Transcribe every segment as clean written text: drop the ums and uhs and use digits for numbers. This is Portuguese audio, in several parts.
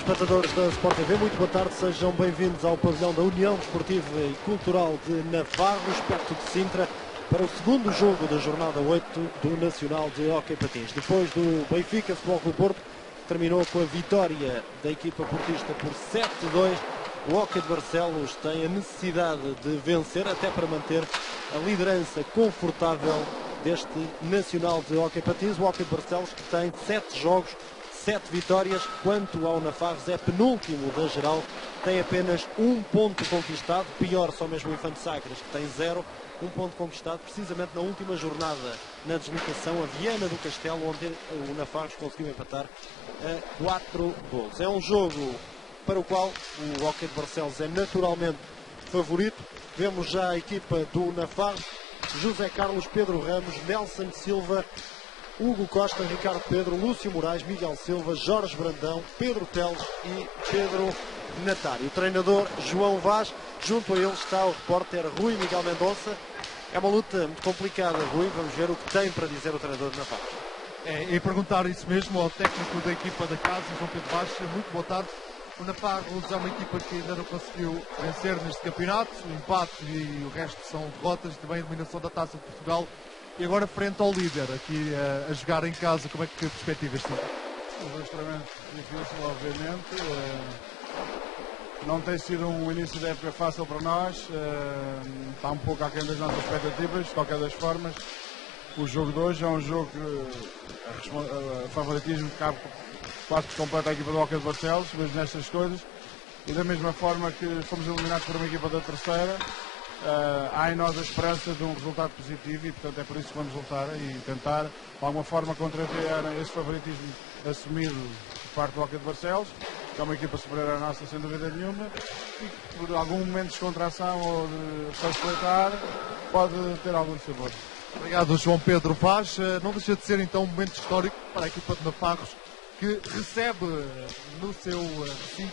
Espectadores da Sport TV, muito boa tarde, sejam bem-vindos ao pavilhão da União Desportiva e Cultural de Navarros, perto de Sintra, para o segundo jogo da jornada 8 do Nacional de Hóquei Patins. Depois do Benfica Futebol Clube Porto, que terminou com a vitória da equipa portista por 7-2, o Hóquei de Barcelos tem a necessidade de vencer, até para manter a liderança confortável deste Nacional de Hóquei Patins. O Hóquei de Barcelos, que tem 7 jogos, 7 vitórias. Quanto ao Navarros, é penúltimo da geral, tem apenas 1 ponto conquistado, pior só mesmo o Infante Sagres, que tem 0, 1 ponto conquistado precisamente na última jornada na deslocação a Viana do Castelo, onde o Navarros conseguiu empatar a 4 gols. É um jogo para o qual o Hóquei de Barcelos é naturalmente favorito. Vemos já a equipa do Navarros: José Carlos, Pedro Ramos, Nelson Silva, Hugo Costa, Ricardo Pedro, Lúcio Moraes, Miguel Silva, Jorge Brandão, Pedro Teles e Pedro Natário. O treinador João Vaz, junto a ele está o repórter Rui Miguel Mendonça. É uma luta muito complicada, Rui, vamos ver o que tem para dizer o treinador de Navarros. E perguntar isso mesmo ao técnico da equipa da casa, João Pedro Vaz. Muito boa tarde. O Navarros é uma equipa que ainda não conseguiu vencer neste campeonato, o empate e o resto são derrotas, também a eliminação da Taça de Portugal. E agora frente ao líder, aqui a jogar em casa, como é que perspectivas tem? Um jogo extremamente difícil, obviamente. Não tem sido um início de época fácil para nós. Está um pouco aquém das nossas expectativas. De qualquer das formas, o jogo de hoje é um jogo que o favoritismo cabe quase por completo à equipa do Hóquei de Barcelos, mas nestas coisas. E da mesma forma que fomos eliminados por uma equipa da terceira, há em nós a esperança de um resultado positivo e, portanto, é por isso que vamos lutar e tentar, de alguma forma, contrariar esse favoritismo assumido por parte do Hóquei de Barcelos, que é uma equipa superior à nossa, sem dúvida nenhuma, e que, por algum momento de descontração ou de facilitar, pode ter algum sabor. Obrigado, João Pedro Vaz. Não deixa de ser, então, um momento histórico para a equipa de Navarros, que recebe no seu recinto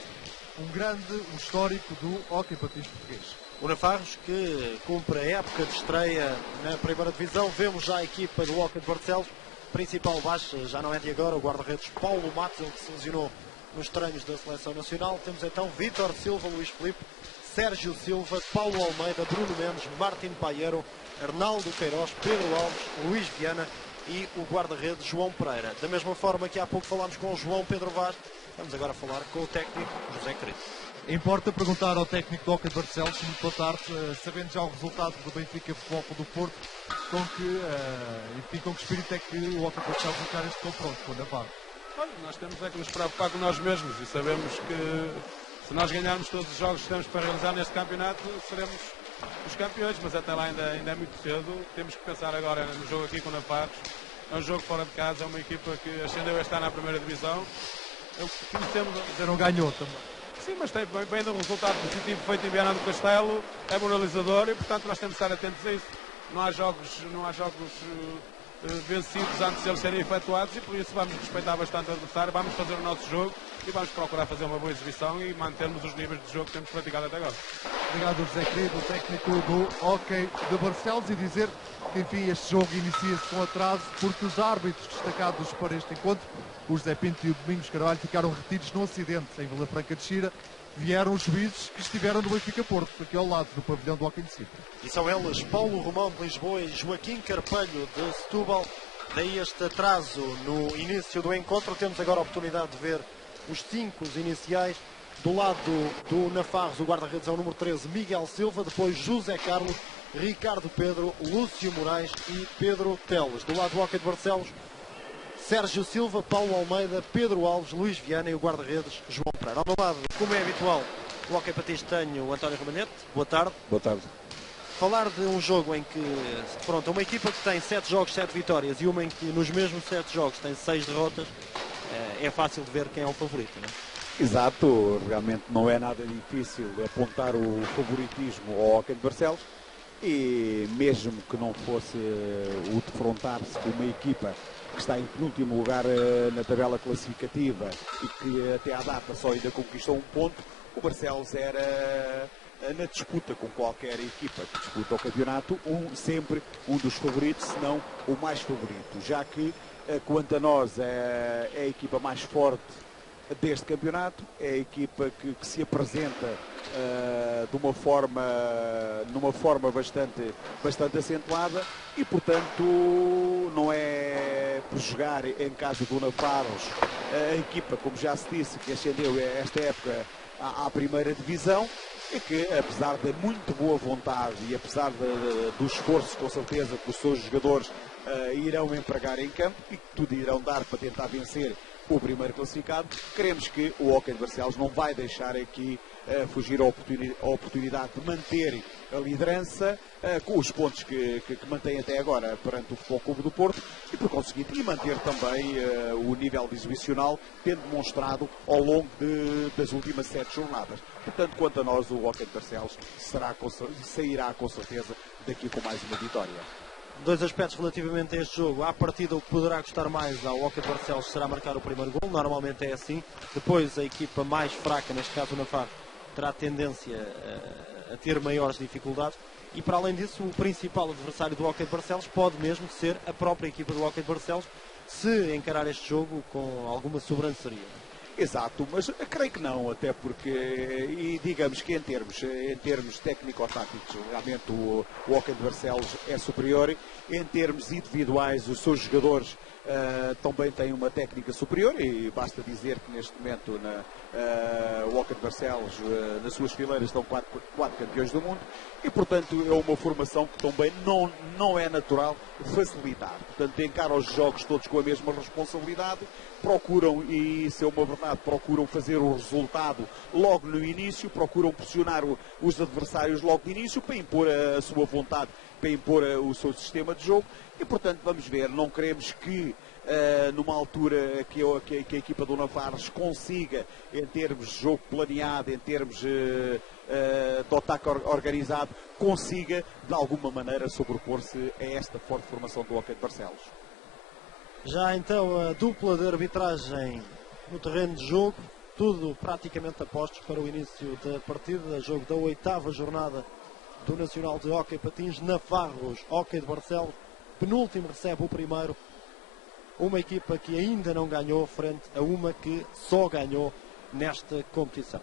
um histórico do Hóquei Patins português. O Navarros, que cumpre a época de estreia na primeira divisão. Vemos já a equipa do Hóquei de Barcelos. Principal baixa, já não é de agora, o guarda-redes Paulo Matos, ele que se lesionou nos treinos da Seleção Nacional. Temos então Vítor Silva, Luís Filipe, Sérgio Silva, Paulo Almeida, Bruno Mendes, Martin Paiero, Arnaldo Queiroz, Pedro Alves, Luís Viana e o guarda-redes João Pereira. Da mesma forma que há pouco falámos com o João Pedro Vaz, vamos agora falar com o técnico José Querido. Importa perguntar ao técnico do Hóquei de Barcelos, muito boa tarde, sabendo já o resultado do Benfica Futebol Clube do Porto, com que espírito é que o Hóquei de Barcelos encara este confronto com o Navarro? Olha, nós temos é que nos preocupar com nós mesmos e sabemos que se nós ganharmos todos os jogos que temos para realizar neste campeonato, seremos os campeões, mas até lá ainda é muito cedo. Temos que pensar agora no jogo aqui com o Navarros. É um jogo fora de casa, é uma equipa que ascendeu este ano à primeira divisão. Ainda não ganhou também. Sim, mas tem bem de um resultado positivo feito em Viana do Castelo, é moralizador e, portanto, nós temos de estar atentos a isso. Não há jogos vencidos antes de eles serem efetuados e por isso vamos respeitar bastante o adversário, vamos fazer o nosso jogo e vamos procurar fazer uma boa exibição e mantermos os níveis de jogo que temos praticado até agora. Obrigado, José Querido, o técnico do Hóquei de Barcelos, e dizer que, enfim, este jogo inicia-se com atraso porque os árbitros destacados para este encontro, o José Pinto e o Domingos Carvalho, ficaram retidos no acidente em Vila Franca de Xira. Vieram os juízes que estiveram no Benfica Porto, aqui ao lado do pavilhão do Hóquei de Sintra. E são eles Paulo Romão de Lisboa e Joaquim Carpelho de Setúbal. Daí este atraso no início do encontro. Temos agora a oportunidade de ver os 5 iniciais. Do lado do Navarros, o guarda-redes é o número 13, Miguel Silva. Depois José Carlos, Ricardo Pedro, Lúcio Moraes e Pedro Teles. Do lado do Hóquei de Barcelos, Sérgio Silva, Paulo Almeida, Pedro Alves, Luís Viana e o guarda-redes João Pereira. Ao meu lado, como é habitual, o Hóquei Patins, tenho o António Romanete. Boa tarde. Boa tarde. Falar de um jogo em que, pronto, uma equipa que tem 7 jogos, 7 vitórias e uma em que nos mesmos 7 jogos tem 6 derrotas, é fácil de ver quem é o favorito, não é? Exato, realmente não é nada difícil apontar o favoritismo ao Hóquei de Barcelos e mesmo que não fosse o defrontar-se com uma equipa que está em penúltimo lugar na tabela classificativa e que até à data só ainda conquistou 1 ponto, o Barcelos era na disputa com qualquer equipa que disputa o campeonato, sempre um dos favoritos, se não o mais favorito, já que quanto a nós é a equipa mais forte deste campeonato, é a equipa que se apresenta numa forma bastante acentuada e, portanto, não é por jogar em casa do Navarros a equipa, como já se disse, que ascendeu esta época à primeira divisão, e que, apesar da muito boa vontade e apesar do esforço, com certeza, que os seus jogadores irão empregar em campo e que tudo irão dar para tentar vencer o primeiro classificado, queremos que o Hóquei de Barcelos não vai deixar aqui fugir a oportunidade de manter a liderança com os pontos que mantém até agora perante o Futebol Clube do Porto e, por conseguinte, manter também o nível exibicional tendo demonstrado ao longo das últimas 7 jornadas. Portanto, quanto a nós, o Hóquei de Barcelos sairá com certeza daqui com mais uma vitória. Dois aspectos relativamente a este jogo. À partida, o que poderá custar mais ao Hóquei de Barcelos será marcar o primeiro gol. Normalmente é assim. Depois, a equipa mais fraca, neste caso o Navarro, terá tendência a ter maiores dificuldades. E, para além disso, o principal adversário do Hóquei de Barcelos pode mesmo ser a própria equipa do Hóquei de Barcelos, se encarar este jogo com alguma sobranceria. Exato, mas creio que não, até porque, e digamos que em termos técnico-táticos, realmente o Hóquei de Barcelos é superior. Em termos individuais, os seus jogadores também têm uma técnica superior e basta dizer que neste momento o Hóquei de Barcelos, nas suas fileiras, estão 4 campeões do mundo e, portanto, é uma formação que também não é natural facilitar. Portanto, encaram os jogos todos com a mesma responsabilidade, procuram, e isso é uma verdade, procuram fazer o resultado logo no início, procuram pressionar os adversários logo no início para impor a sua vontade, para impor o seu sistema de jogo e, portanto, vamos ver, não queremos que numa altura que a equipa do Navarros consiga, em termos de jogo planeado, em termos de ataque organizado, consiga de alguma maneira sobrepor-se a esta forte formação do Hóquei de Barcelos. Já então a dupla de arbitragem no terreno de jogo, tudo praticamente apostos para o início da partida, jogo da 8ª jornada do Nacional de Hóquei Patins. Navarros, Hóquei de Barcelos, penúltimo recebe o primeiro, uma equipa que ainda não ganhou frente a uma que só ganhou nesta competição.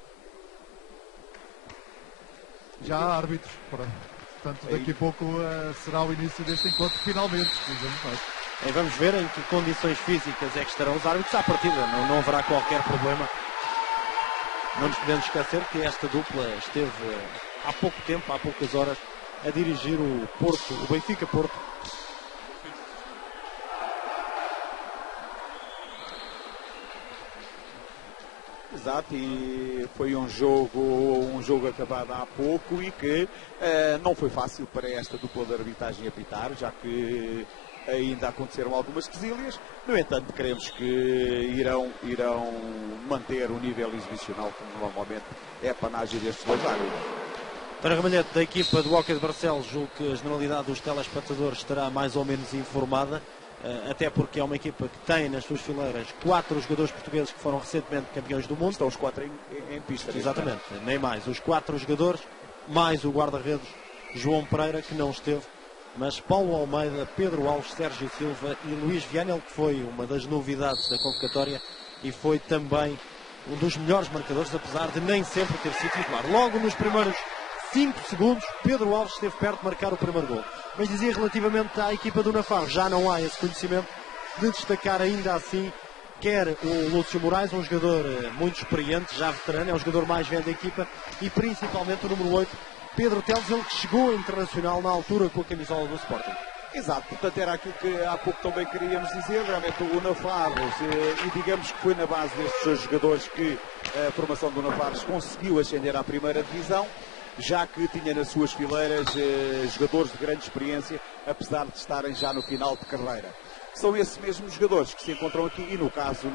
Já há árbitros, portanto daqui a pouco será o início deste encontro, finalmente, dizemos nós. E vamos ver em que condições físicas é que estarão os árbitros à partida, não haverá qualquer problema. Não nos podemos esquecer que esta dupla esteve há pouco tempo, há poucas horas, a dirigir o Porto, o Benfica Porto. Exato, e foi um jogo acabado há pouco e que não foi fácil para esta dupla de arbitragem apitar, já que ainda aconteceram algumas quesilhas. No entanto, queremos que irão manter o nível exibicional, como normalmente é a panagem destes dois árbitros. Para Ramalhete, da equipa do Hóquei de Barcelos, julgo que a generalidade dos telespectadores estará mais ou menos informada, até porque é uma equipa que tem nas suas fileiras 4 jogadores portugueses que foram recentemente campeões do mundo. Estão os 4 em pista. Exatamente, nem mais. Os 4 jogadores, mais o guarda-redes João Pereira, que não esteve, mas Paulo Almeida, Pedro Alves, Sérgio Silva e Luís Vianel, que foi uma das novidades da convocatória e foi também um dos melhores marcadores, apesar de nem sempre ter sido titular. Logo nos primeiros 5 segundos, Pedro Alves esteve perto de marcar o primeiro gol. Mas dizia relativamente à equipa do Navarro, já não há esse conhecimento de destacar ainda assim quer o Lúcio Moraes, um jogador muito experiente, já veterano, é o jogador mais velho da equipa, e principalmente o número 8, Pedro Teles, ele que chegou internacional na altura com a camisola do Sporting. Exato, portanto era aquilo que há pouco também queríamos dizer, realmente o Navarros, e digamos que foi na base destes dois jogadores que a formação do Navarros conseguiu ascender à primeira divisão, já que tinha nas suas fileiras jogadores de grande experiência, apesar de estarem já no final de carreira. São esses mesmos jogadores que se encontram aqui, e no caso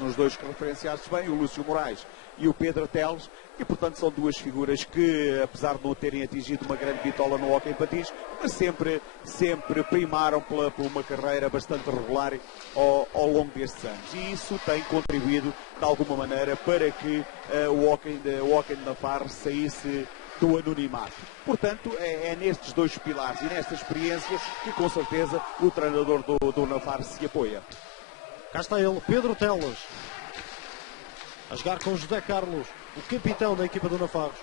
nos dois que referenciaste bem, o Lúcio Moraes e o Pedro Teles, e portanto são duas figuras que, apesar de não terem atingido uma grande bitola no hóquei patins, mas sempre primaram por uma carreira bastante regular ao longo destes anos. E isso tem contribuído, de alguma maneira, para que o hóquei de Navarro saísse do anonimato. Portanto, é nestes dois pilares e nesta experiência que, com certeza, o treinador do Navarro se apoia. Cá está ele, Pedro Teles. a jogar com José Carlos, o capitão da equipa do Nafarros.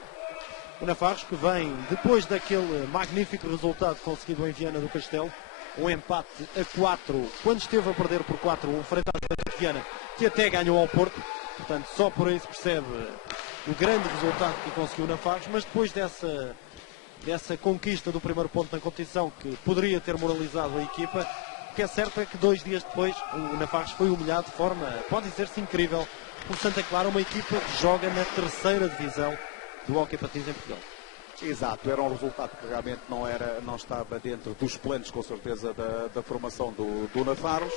O Nafarros que vem depois daquele magnífico resultado conseguido em Viana do Castelo, um empate a 4, quando esteve a perder por 4-1 frente à Juventude de Viana, que até ganhou ao Porto. Portanto, só por aí se percebe o grande resultado que conseguiu o Nafarros, mas depois dessa conquista do primeiro ponto na competição, que poderia ter moralizado a equipa, o que é certo é que 2 dias depois o Nafarros foi humilhado de forma, pode dizer-se, incrível, por Santa Clara, uma equipa que joga na 3ª divisão do hóquei patins em Portugal. Exato, era um resultado que realmente não estava dentro dos planos, com certeza, da formação do Nafarros.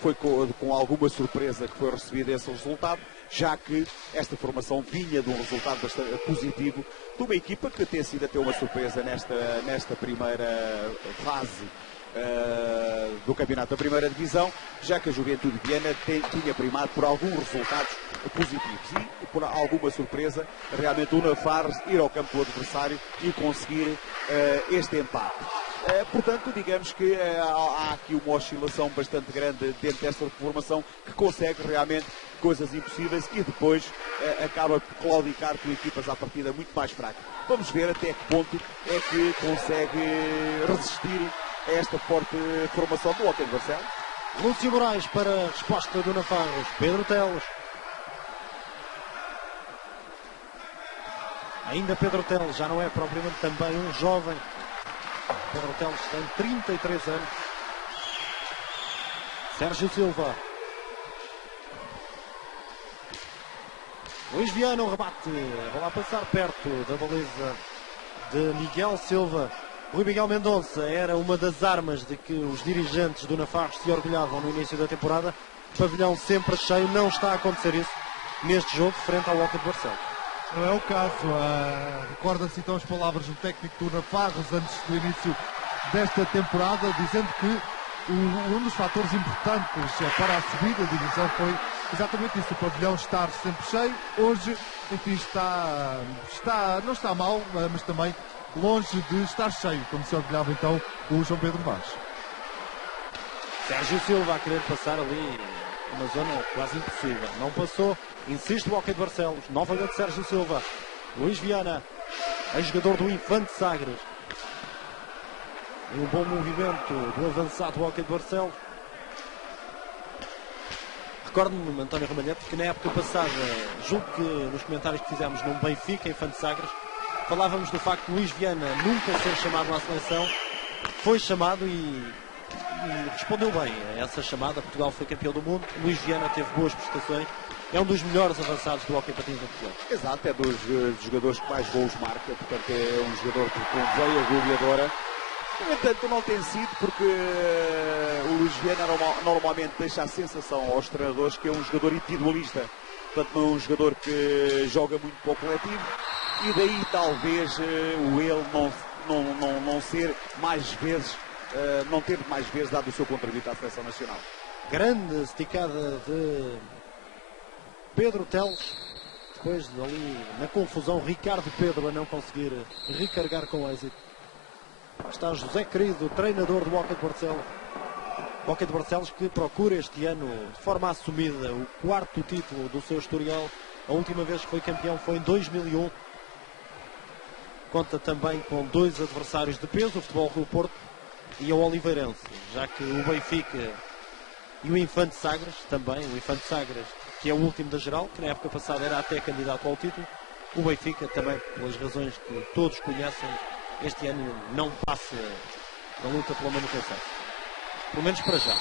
Foi com alguma surpresa que foi recebido esse resultado, já que esta formação vinha de um resultado bastante positivo de uma equipa que tem sido até uma surpresa nesta primeira fase do campeonato da 1ª divisão, já que a Juventude de Viana tinha primado por alguns resultados positivos e por alguma surpresa realmente o Nafarros ir ao campo do adversário e conseguir este empate. Portanto, digamos que há aqui uma oscilação bastante grande dentro desta formação, que consegue realmente coisas impossíveis e depois acaba por claudicar com equipas à partida muito mais fracas. Vamos ver até que ponto é que consegue resistir a esta forte formação do hóquei de Barcelos. Lúcio Moraes para a resposta do Nafarros. Pedro Teles. Ainda Pedro Teles, já não é propriamente também um jovem. Pedro Teles tem 33 anos. Sérgio Silva. Luís Viana, um rebate. Vai lá passar perto da baliza de Miguel Silva. Rui Miguel Mendonça era uma das armas de que os dirigentes do Nafarros se orgulhavam no início da temporada. Pavilhão sempre cheio, não está a acontecer isso neste jogo frente ao hóquei de Barcelos. Não é o caso. Recorda-se então as palavras do técnico do Nafarros antes do início desta temporada, dizendo que um dos fatores importantes para a subida da divisão foi exatamente isso, o pavilhão estar sempre cheio. Hoje, enfim, não está mal, mas também longe de estar cheio, como se orgulhava então o João Pedro Vaz. Sérgio Silva a querer passar ali uma zona quase impossível. Não passou, insiste o hóquei de Barcelos. Novamente Sérgio Silva. Luís Viana, ex-jogador do Infante Sagres. E um bom movimento do avançado hóquei de Barcelos. Recordo-me, António Ramalhete, que na época passada, julgo que nos comentários que fizemos no Benfica, Infante Sagres, falávamos do facto de Luís Viana nunca ser chamado à seleção. Foi chamado e respondeu bem a essa chamada. Portugal foi campeão do mundo. Luís Viana teve boas prestações. É um dos melhores avançados do hóquei patins em Portugal. Exato, é dos jogadores que mais gols marca. Portanto, é um jogador com veia goleadora. No entanto, não tem sido, porque o Luís Viana normalmente deixa a sensação aos treinadores que é um jogador individualista. Portanto, não é um jogador que joga muito para o coletivo. E daí talvez o ele não ser mais vezes, não ter mais vezes dado o seu contributo à seleção nacional. Grande esticada de Pedro Teles. Depois ali na confusão, Ricardo Pedro a não conseguir recarregar com êxito. Está José Querido, treinador do hóquei de Barcelos. O hóquei de Barcelos que procura este ano, de forma assumida, o 4º título do seu historial. A última vez que foi campeão foi em 2001. Conta também com 2 adversários de peso, o Futebol Clube Porto e o Oliveirense, já que o Benfica e o Infante Sagres, também o Infante Sagres, que é o último da geral, que na época passada era até candidato ao título. O Benfica também, pelas razões que todos conhecem, este ano não passa na luta pela manutenção. Pelo menos para já.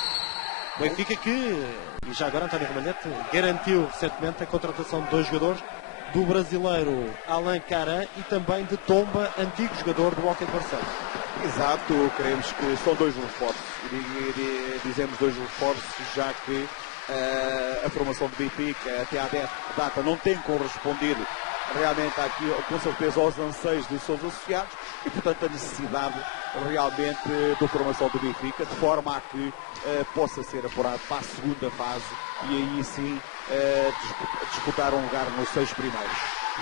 O Benfica que, e já agora António Ramalhete, garantiu recentemente a contratação de 2 jogadores, do brasileiro Alain Caran e também de Tomba, antigo jogador do hóquei de Barcelos. Exato, creemos que são 2 reforços. Dizemos 2 reforços, já que a formação do Benfica até à data não tem correspondido realmente aqui, com certeza, aos anseios dos seus associados e, portanto, a necessidade realmente da formação do Benfica, de forma a que possa ser apurado para a 2ª fase e aí sim disputar um lugar nos 6 primeiros.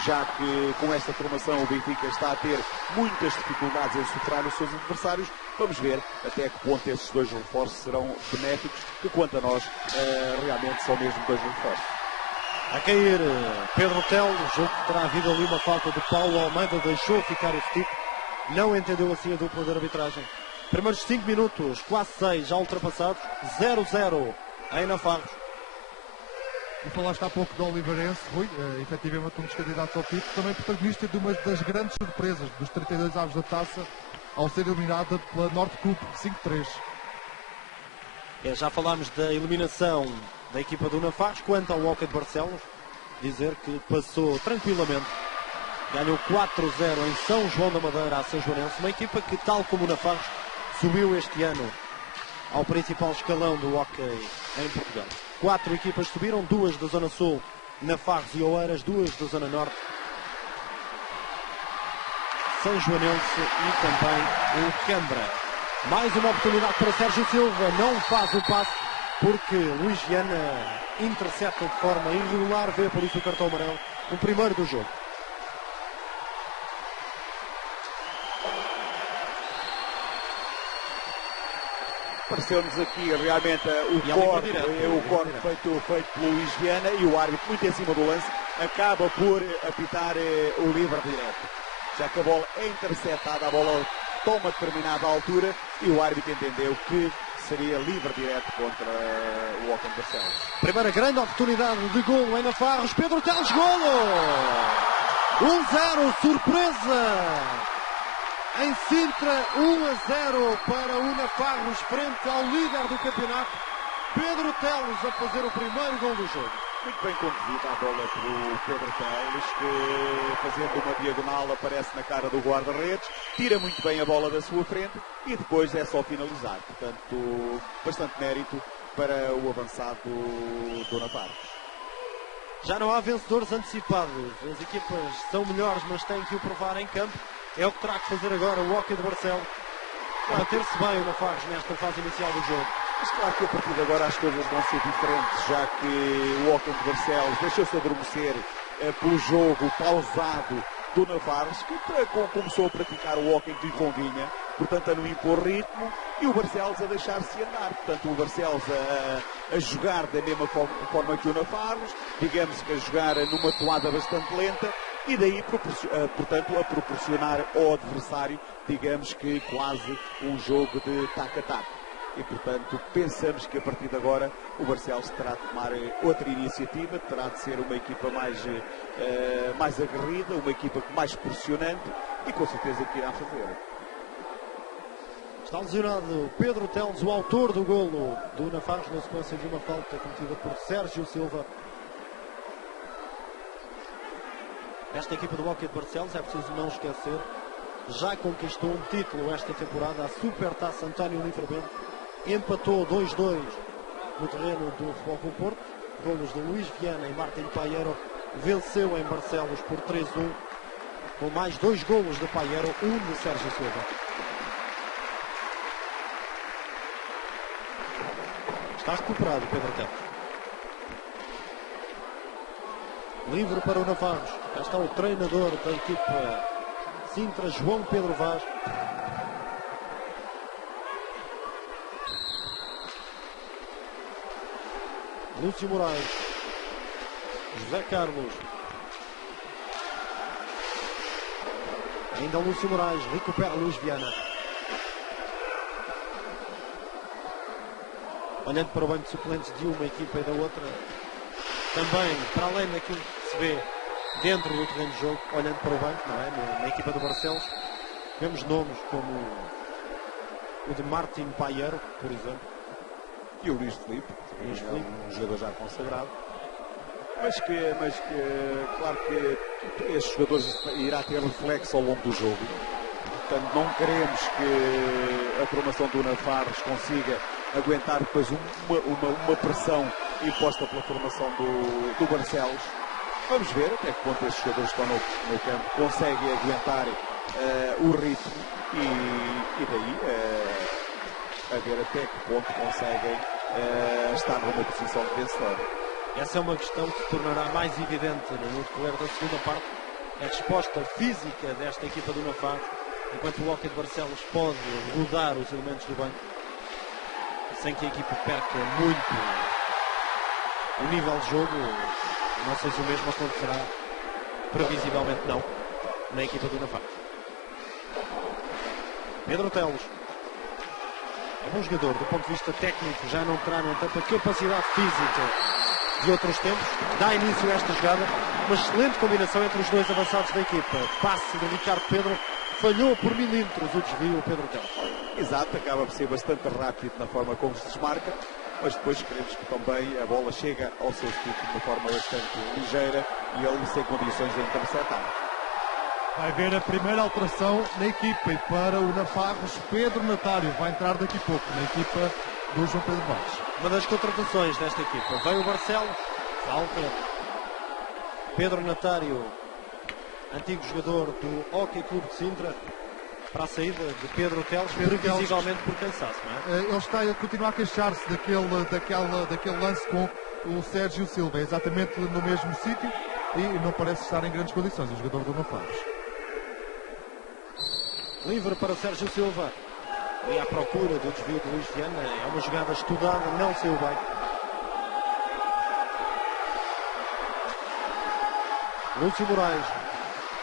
Já que com esta formação o Benfica está a ter muitas dificuldades em superar os seus adversários. Vamos ver até que ponto esses 2 reforços serão benéficos, que quanto a nós realmente são mesmo 2 reforços. A cair Pedro Telo, jogo que terá havido ali uma falta de Paulo Almeida, deixou ficar o stick, não entendeu assim a dupla de arbitragem. Primeiros 5 minutos, quase 6 já ultrapassados, 0-0 em Nafarros. E falaste há pouco do Oliveirense, Rui, efetivamente um dos candidatos ao título, também protagonista de uma das grandes surpresas dos 32 avos da taça, ao ser eliminada pela Norte Clube 5-3. Já falámos da eliminação da equipa do Nafarros. Quanto ao Hockey de Barcelos, dizer que passou tranquilamente, ganhou 4-0 em São João da Madeira à São Joanense, uma equipa que, tal como o Nafarros, subiu este ano ao principal escalão do hockey em Portugal. 4 equipas subiram, 2 da Zona Sul, Nafarros e Oeiras, 2 da Zona Norte, São Joanense e também o Cambra. Mais uma oportunidade para Sérgio Silva, não faz o passe porque Luís Viana intercepta de forma irregular, vê por isso o cartão amarelo, o primeiro do jogo. Pareceu-nos aqui realmente o corte feito pelo Luís Viana, e o árbitro muito em cima do lance acaba por apitar o livre direto. Já que a bola é interceptada, a bola toma determinada altura e o árbitro entendeu que seria livre direto contra o Hockey de Barcelos. Primeira grande oportunidade de golo em Nafarros, Pedro Teles, golo! 1-0, surpresa! Em Sintra, 1-0 para o Nafarros frente ao líder do campeonato, Pedro Teles, a fazer o primeiro gol do jogo. Muito bem conduzida a bola pelo Pedro Teles, que fazendo uma diagonal aparece na cara do guarda-redes, tira muito bem a bola da sua frente e depois é só finalizar. Portanto, bastante mérito para o avançado do Nafarros. Já não há vencedores antecipados, as equipas são melhores, mas têm que o provar em campo. É o que terá que fazer agora o Hockey de Barcelos, para ter-se bem o Nafarros nesta fase inicial do jogo. Mas claro que a partir de agora as coisas vão ser diferentes, já que o Hockey de Barcelos deixou-se adormecer pelo jogo pausado do Nafarros, que começou a praticar o hockey de convinha, portanto a não impor ritmo, e o Barcelos a deixar-se andar. Portanto o Barcelos a jogar da mesma forma que o Nafarros, digamos que a jogar numa toada bastante lenta, e daí, portanto, a proporcionar ao adversário, digamos que quase um jogo de taco-a-taco. E, portanto, pensamos que a partir de agora o Barcelos terá de tomar outra iniciativa, terá de ser uma equipa mais aguerrida, uma equipa mais pressionante, e com certeza que irá fazer. Está lesionado Pedro Teles, o autor do golo do Nafarros, na sequência de uma falta cometida por Sérgio Silva. Esta equipa do Hockey de Barcelos, é preciso não esquecer, já conquistou um título esta temporada, a Supertaça António Livramento, empatou 2-2 no terreno do Futebol Clube Porto, golos de Luís Viana e Martin Paiero, venceu em Barcelos por 3-1, com mais 2 golos de Paiero, 1 de Sérgio Silva. Está recuperado Pedro Teles. Livre para o Nafarros. Cá está o treinador da equipa Sintra, João Pedro Vaz. Lúcio Moraes. José Carlos. Ainda Lúcio Moraes. Recupera Luís Viana. Olhando para o banco de suplentes de uma equipa e da outra, também, para além daquilo que se vê dentro do terreno de jogo, olhando para o banco, não é? Na equipa do Barcelos, vemos nomes como o de Martin Paiero, por exemplo. E o Luís Filipe, um jogador já consagrado. Mas que, claro que estes jogadores irá ter reflexo ao longo do jogo. Portanto, não queremos que a formação do Nafarros consiga aguentar depois uma pressão imposta pela formação do Barcelos. Vamos ver até que ponto estes jogadores que estão no campo conseguem aguentar o ritmo e daí a ver até que ponto conseguem estar numa posição de vencedor. Essa é uma questão que se tornará mais evidente no decorrer da segunda parte. A resposta física desta equipa do Nafarros, enquanto o Hockey de Barcelos pode rodar os elementos do banco, sem que a equipa perca muito o nível de jogo, Não sei se o mesmo acontecerá, previsivelmente não, na equipa do Navarro. Pedro Teles é bom jogador do ponto de vista técnico, já não terá, no entanto, a capacidade física de outros tempos. Dá início a esta jogada, uma excelente combinação entre os dois avançados da equipa. Passe de Ricardo Pedro, falhou por milímetros o desvio o Pedro Teles. Exato, acaba por ser bastante rápido na forma como se desmarca, mas depois queremos que também a bola chega ao seu sítio de uma forma bastante ligeira e ele sem condições de interceptar. Vai haver a primeira alteração na equipa e para o Navarros, Pedro Natário vai entrar daqui a pouco na equipa do João Pedro Vaz. Uma das contratações desta equipa. Veio o Barcelos, falta. Pedro Natário, antigo jogador do Hockey Clube de Sintra, para a saída de Pedro Teles, previsivelmente por cansaço, não é? Ele está a continuar a queixar-se daquele lance com o Sérgio Silva, exatamente no mesmo sítio, e não parece estar em grandes condições o jogador do Navarros. Livre para Sérgio Silva. E à procura do desvio de Luís Viana. É uma jogada estudada, não saiu bem. Lúcio Moraes.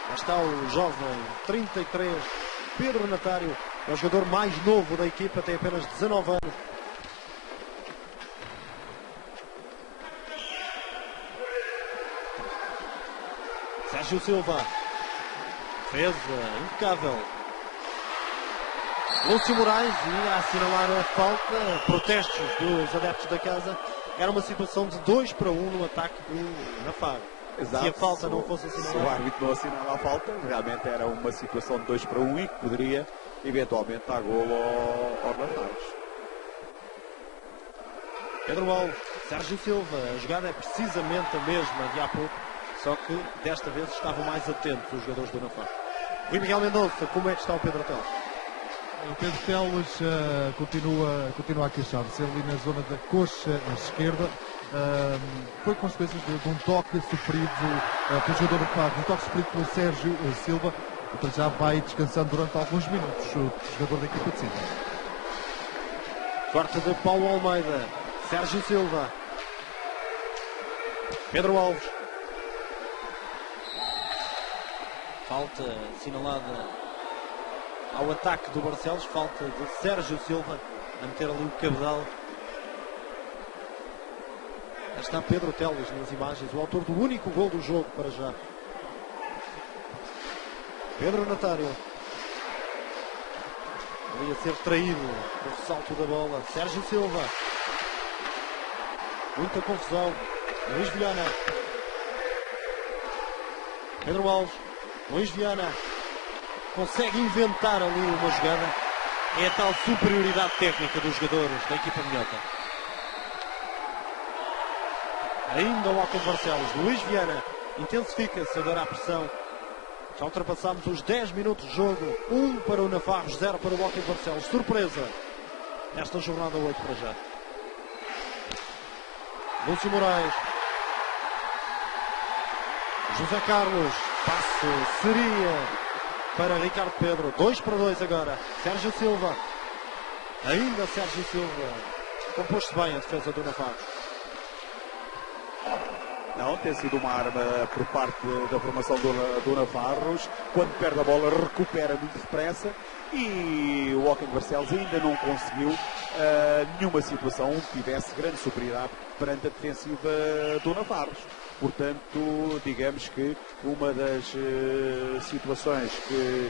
Lá está o jovem 33, Pedro Natário. É o jogador mais novo da equipa, tem apenas 19 anos. Sérgio Silva. Defesa impecável. Lúcio Moraes ia assinalar a falta, protestos dos adeptos da casa. Era uma situação de 2-1 no ataque do Navarro. Exato. Se a falta não fosse assinalada. Se o árbitro não assinava a falta, realmente era uma situação de 2-1 e que poderia eventualmente dar golo ao Navarros. Pedro Alves, Sérgio Silva, a jogada é precisamente a mesma de há pouco, só que desta vez estavam mais atentos os jogadores do Navarro. Rui Miguel Mendonça, como é que está o Pedro Teles? O Pedro Teles continua a queixar-se ali na zona da coxa esquerda. Foi consequência de um toque sofrido pelo jogador do Navarro, um toque sofrido pelo Sérgio Silva, que já vai descansando durante alguns minutos, o jogador da equipa de Sintra. Corte de Paulo Almeida, Sérgio Silva, Pedro Alves. Falta assinalada ao ataque do Barcelos, falta de Sérgio Silva a meter ali o cabedal. Está Pedro Teles nas imagens, o autor do único gol do jogo para já. Pedro Natário. Ali a ser traído no salto da bola. Sérgio Silva. Muita confusão. Luís Viana. Pedro Alves. Luís Viana. Consegue inventar ali uma jogada. É a tal superioridade técnica dos jogadores da equipa minhota. Ainda o Hockey de Barcelos. Luís Viana intensifica-se agora a pressão. Já ultrapassámos os 10 minutos de jogo. 1 para o Navarros, 0 para o Hockey de Barcelos. Surpresa nesta jornada 8 para já. Lúcio Moraes. José Carlos. Passe seria para Ricardo Pedro. 2-2 agora. Sérgio Silva. Ainda Sérgio Silva. Compôs-se bem a defesa do Navarros. Não, tem sido uma arma por parte da formação do Navarros. Quando perde a bola, recupera muito depressa. E o Hockey de Barcelos ainda não conseguiu nenhuma situação onde tivesse grande superioridade perante a defensiva do Navarros. Portanto, digamos que uma das situações que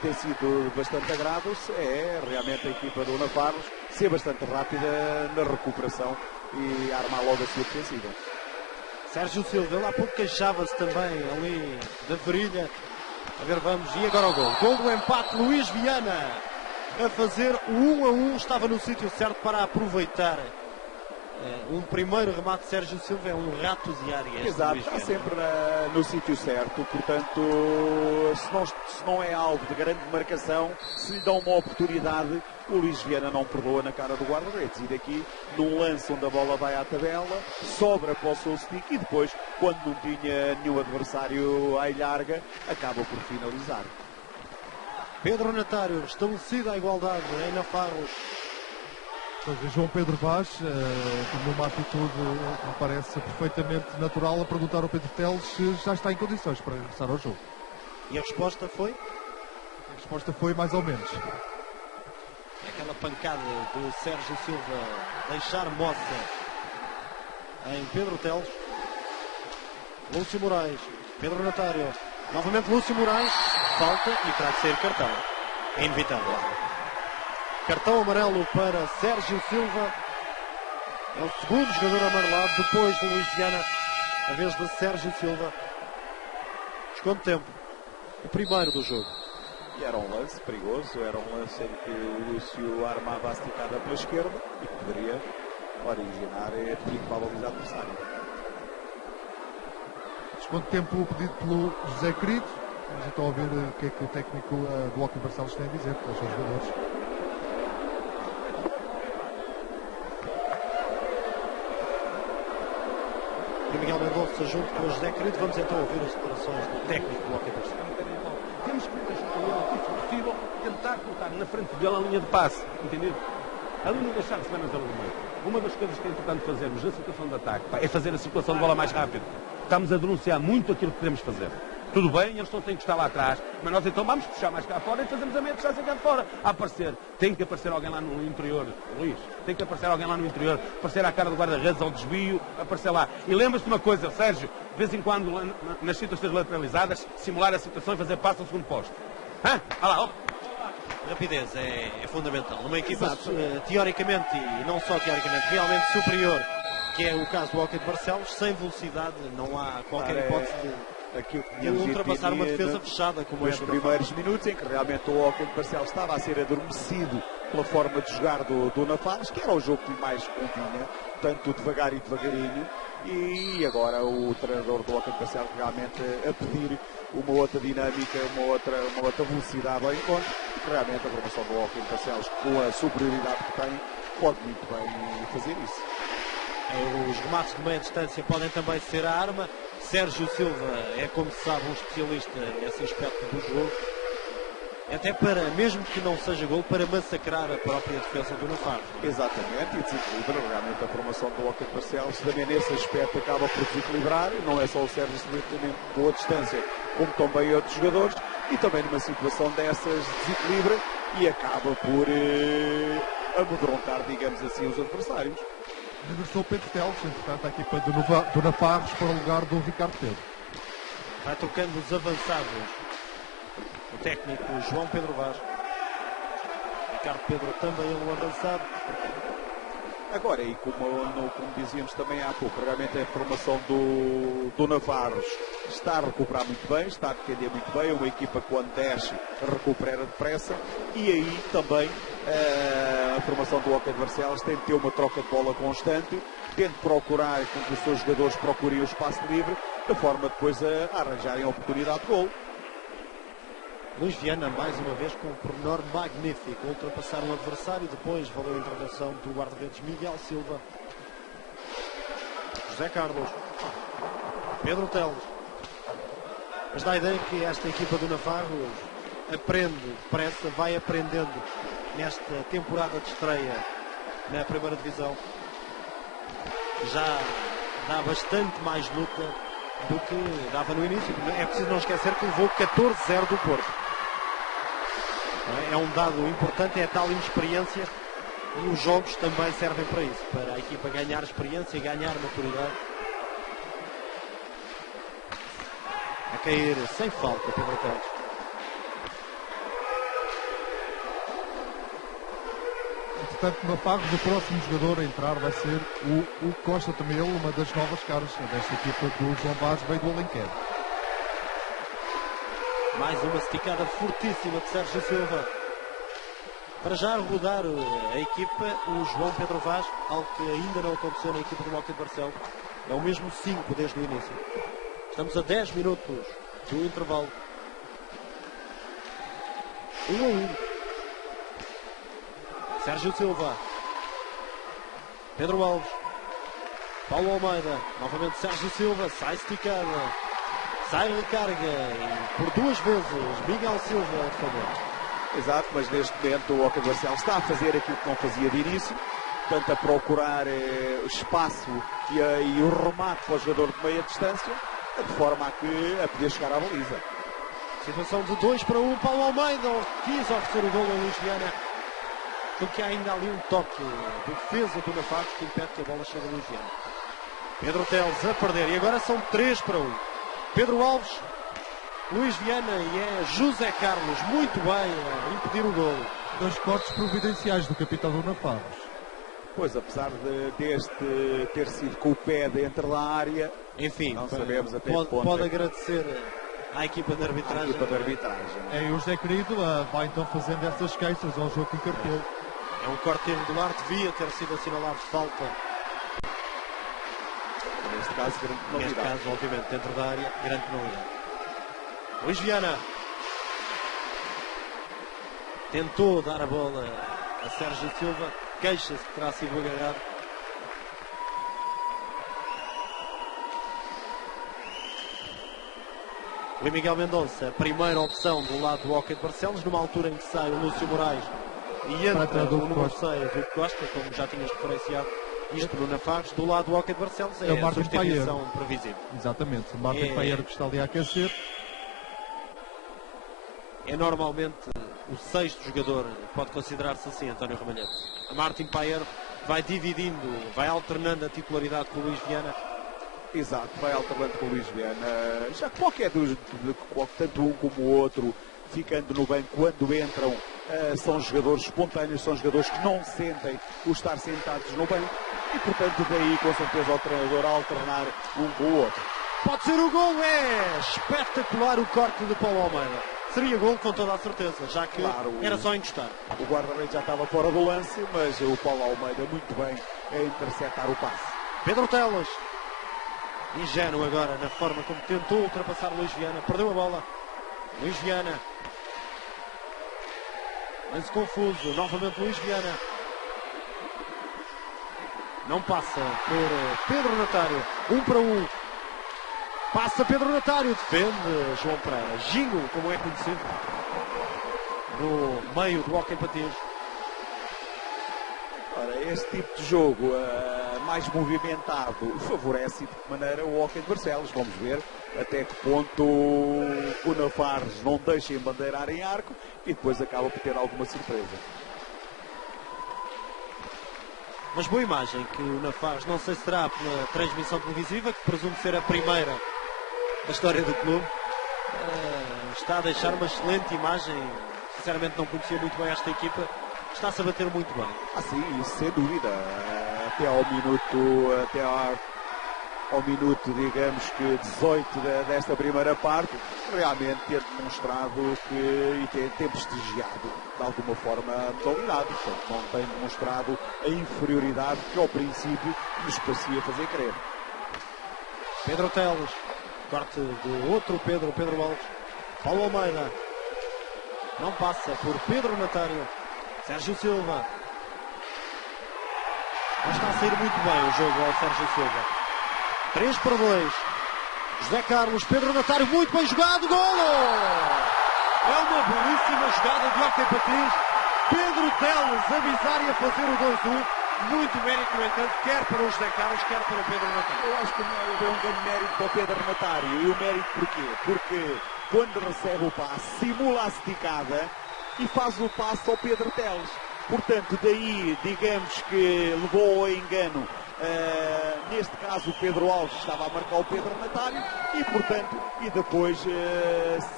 tem sido bastante agrado é realmente a equipa do Navarros ser bastante rápida na recuperação e armar logo a sua defensiva. Sérgio Silva, ele há pouco queixava-se também ali da virilha. A ver, vamos, e agora o gol. Gol do empate, Luís Viana a fazer o 1-1, estava no sítio certo para aproveitar. Um primeiro remate de Sérgio Silva é um rato de área. Exato, está sempre no sítio certo, portanto, se não é alvo de grande marcação, se lhe dão uma oportunidade, o Luís Viana não perdoa na cara do guarda-redes. E daqui, num lance onde a bola vai à tabela, sobra para o seu stick e depois, quando não tinha nenhum adversário à larga, acaba por finalizar. Pedro Natário, estabelecida a igualdade em Navarros. Seja, João Pedro Vaz, numa atitude que me parece perfeitamente natural, a perguntar ao Pedro Teles se já está em condições para regressar ao jogo. E a resposta foi? A resposta foi mais ou menos. Aquela pancada do Sérgio Silva deixar moça em Pedro Teles. Lúcio Moraes, Pedro Natário, novamente Lúcio Moraes, falta e terá de ser cartão. É inevitável. Cartão amarelo para Sérgio Silva. É o segundo jogador amarelado depois do Luís Viana, a vez de Sérgio Silva. Desconto de tempo. O primeiro do jogo. E era um lance perigoso, era um lance em que o Lúcio armava a esticada pela esquerda e poderia originar perigo para a baliza adversária. Desconto de tempo pedido pelo José Querido. Vamos então ouvir o que é que o técnico do Hockey de Barcelos tem a dizer para os seus jogadores. E Miguel Mendonça junto com o José Querido. Vamos então ouvir as declarações do técnico do Hockey de Barcelos. Temos que deixar o ele, se possível, tentar colocar na frente dele a linha de passe, entendido? Ali não deixar receber na zona do meio. Uma das coisas que é importante fazermos na situação de ataque é fazer a circulação de bola mais rápido. Estamos a denunciar muito aquilo que queremos fazer. Tudo bem, eles não têm que estar lá atrás, mas nós então vamos puxar mais cá fora e fazemos a meia distância cá fora. A aparecer, tem que aparecer alguém lá no interior, Luís, tem que aparecer alguém lá no interior, aparecer à cara do guarda-redes, ao desvio, aparecer lá. E lembra-se de uma coisa, Sérgio, de vez em quando, nas situações lateralizadas, simular a situação e fazer passo ao segundo posto. Hã? Olha lá, ó. Rapidez é fundamental. Uma equipa teoricamente, e não só teoricamente, realmente superior, que é o caso do Hockey de Barcelos, sem velocidade não há qualquer hipótese de ultrapassar uma defesa fechada como nos primeiros minutos, em que realmente o Hockey de Barcelos estava a ser adormecido pela forma de jogar do Nafares, que era o jogo que lhe mais convinha, tanto devagar e devagarinho, e agora o treinador do Hockey de Barcelos realmente a pedir uma outra dinâmica, uma outra velocidade ao encontro, e realmente a formação do Hockey de Barcelos, com a superioridade que tem, pode muito bem fazer isso. Os remates de meia distância podem também ser a arma. Sérgio Silva é, como se sabe, um especialista nesse aspecto do jogo. Até para, mesmo que não seja gol, para massacrar a própria defesa do Nafares. Exatamente, e desequilibra realmente a formação do Hockey de Barcelos. Também nesse aspecto acaba por desequilibrar. Não é só o Sérgio Silva que tem boa distância, como também outros jogadores. E também numa situação dessas desequilibra e acaba por amedrontar, digamos assim, os adversários. Regressou o Pedro Teles, entretanto, a equipa do Nafarros para o lugar do Ricardo Pedro. Vai tocando os avançados o técnico João Pedro Vaz. Ricardo Pedro também é um avançado. Agora, e como dizíamos também há pouco, realmente a formação do Navarros está a recuperar muito bem, está a defender muito bem, é uma equipa que quando desce recupera depressa, e aí também a formação do Hockey de Barcelos tem de ter uma troca de bola constante, tem de procurar com que os seus jogadores procurem o espaço livre, de forma depois a arranjarem a oportunidade de gol. Luís Viana, mais uma vez, com um pormenor magnífico, ultrapassar um adversário, depois valeu a intervenção do guarda-redes Miguel Silva. José Carlos, Pedro Teles. Mas dá a ideia que esta equipa do Navarro aprende depressa, vai aprendendo nesta temporada de estreia na primeira divisão. Já dá bastante mais luta do que dava no início. É preciso não esquecer que levou 14-0 do Porto. É um dado importante, é a tal inexperiência, e os jogos também servem para isso, para a equipa ganhar experiência e ganhar maturidade. A cair sem falta Pedro Teles. Portanto, no Nafarros, o próximo jogador a entrar vai ser o Costa também, uma das novas caras desta equipa do João Vaz, veio do Alenquer. Mais uma esticada fortíssima de Sérgio Silva. Para já rodar a equipa, o João Pedro Vaz, algo que ainda não aconteceu na equipa do Hockey de Barcelos. É o mesmo 5 desde o início. Estamos a 10 minutos do intervalo. 1-1. Sérgio Silva. Pedro Alves. Paulo Almeida. Novamente Sérgio Silva. Sai esticada. Sai recarga. E por duas vezes Miguel Silva a favor. Exato, mas neste momento o Hockey de Barcelos está a fazer aquilo que não fazia de início, portanto a procurar espaço e o remate para o jogador de meia distância, de forma a poder chegar à baliza. Situação de 2-1, Paulo Almeida quis oferecer o gol a Luís Viana, porque há ainda ali um toque de defesa do Navarros que impede que a bola chegue a Luís Viana. Pedro Teles a perder, e agora são 3-1. Pedro Alves, Luís Viana e é José Carlos, muito bem a impedir o gol. 2 cortes providenciais do capitão do Navarros. Pois, apesar deste ter sido com o pé dentro da área, Enfim, não sabemos até que ponto pode agradecer à equipa de a arbitragem. equipa de arbitragem. E o José Querido vai então fazendo essas queixas ao jogo que encarpou. É um corte irregular, devia ter sido assinalado falta. Neste caso, grande Neste penalidade. caso, obviamente, dentro da área, grande penalidade. Luís Viana tentou dar a bola a Sérgio Silva, queixa-se que terá sido agarrado. Luís Miguel Mendonça, primeira opção do lado do Hóquei de Barcelos, numa altura em que sai o Lúcio Moraes e entra o número 6, o Costa, como já tinhas referenciado, isto no Navarros, do lado do Hóquei de Barcelos é o a Martin substituição previsível. Exatamente, o Martin Paieiro que está ali a aquecer. É normalmente o sexto jogador, pode considerar-se assim, António Ramalhete. A Martin Paieiro vai dividindo, vai alternando a titularidade com o Luís Viana. Exato, vai alternando com o Luís Viana. Já que qualquer tanto um como o outro, ficando no banco quando entram, são jogadores espontâneos, são jogadores que não sentem o estar sentados no banco e, portanto, daí com certeza o treinador a alternar um com o outro. Pode ser o gol, é espetacular o corte de Paulo Almeida. Seria gol com toda a certeza, já que Claro, era só encostar. O guarda-redes já estava fora do lance, mas o Paulo Almeida muito bem a interceptar o passe. Pedro Teles, ingênuo agora na forma como tentou ultrapassar Luís Viana, perdeu a bola. Luís Viana, lance confuso, novamente Luís Viana. Não passa por Pedro Natário, 1-1. Passa Pedro Natário, defende João Pereira. Gingo, como é conhecido, no meio do Hóquei Patins. Ora, este tipo de jogo mais movimentado favorece de que maneira o Hóquei de Barcelos. Vamos ver até que ponto o Navarros não deixa embandeirar em arco e depois acaba por ter alguma surpresa. Mas boa imagem que o Navarros, não sei se será pela transmissão televisiva, que presumo ser a primeira da história do clube, está a deixar uma excelente imagem. Sinceramente não conhecia muito bem esta equipa, está-se a bater muito bem. Sim, isso sem dúvida. Até ao minuto, digamos que 18 desta primeira parte, realmente ter demonstrado e ter prestigiado de alguma forma a modalidade. Portanto, não tem demonstrado a inferioridade que ao princípio nos parecia fazer crer. Pedro Teles, corte de outro Pedro Alves. Paulo Almeida, não passa por Pedro Natário. Sérgio Silva. Mas está a sair muito bem o jogo ao Sérgio Silva. 3-2. José Carlos, Pedro Natário, muito bem jogado, golo! É uma belíssima jogada de Hóquei Patins. Pedro Teles a avisar e a fazer o 2-1. Muito mérito, no entanto, quer para o José Carlos, quer para o Pedro Natário. Eu acho que é um grande mérito para o Pedro Natário. E o mérito porquê? Porque quando recebe o passe, simula a esticada e faz o passe ao Pedro Teles. Portanto, daí, digamos que levou ao engano. Neste caso, o Pedro Alves estava a marcar o Pedro Natário e, portanto, depois,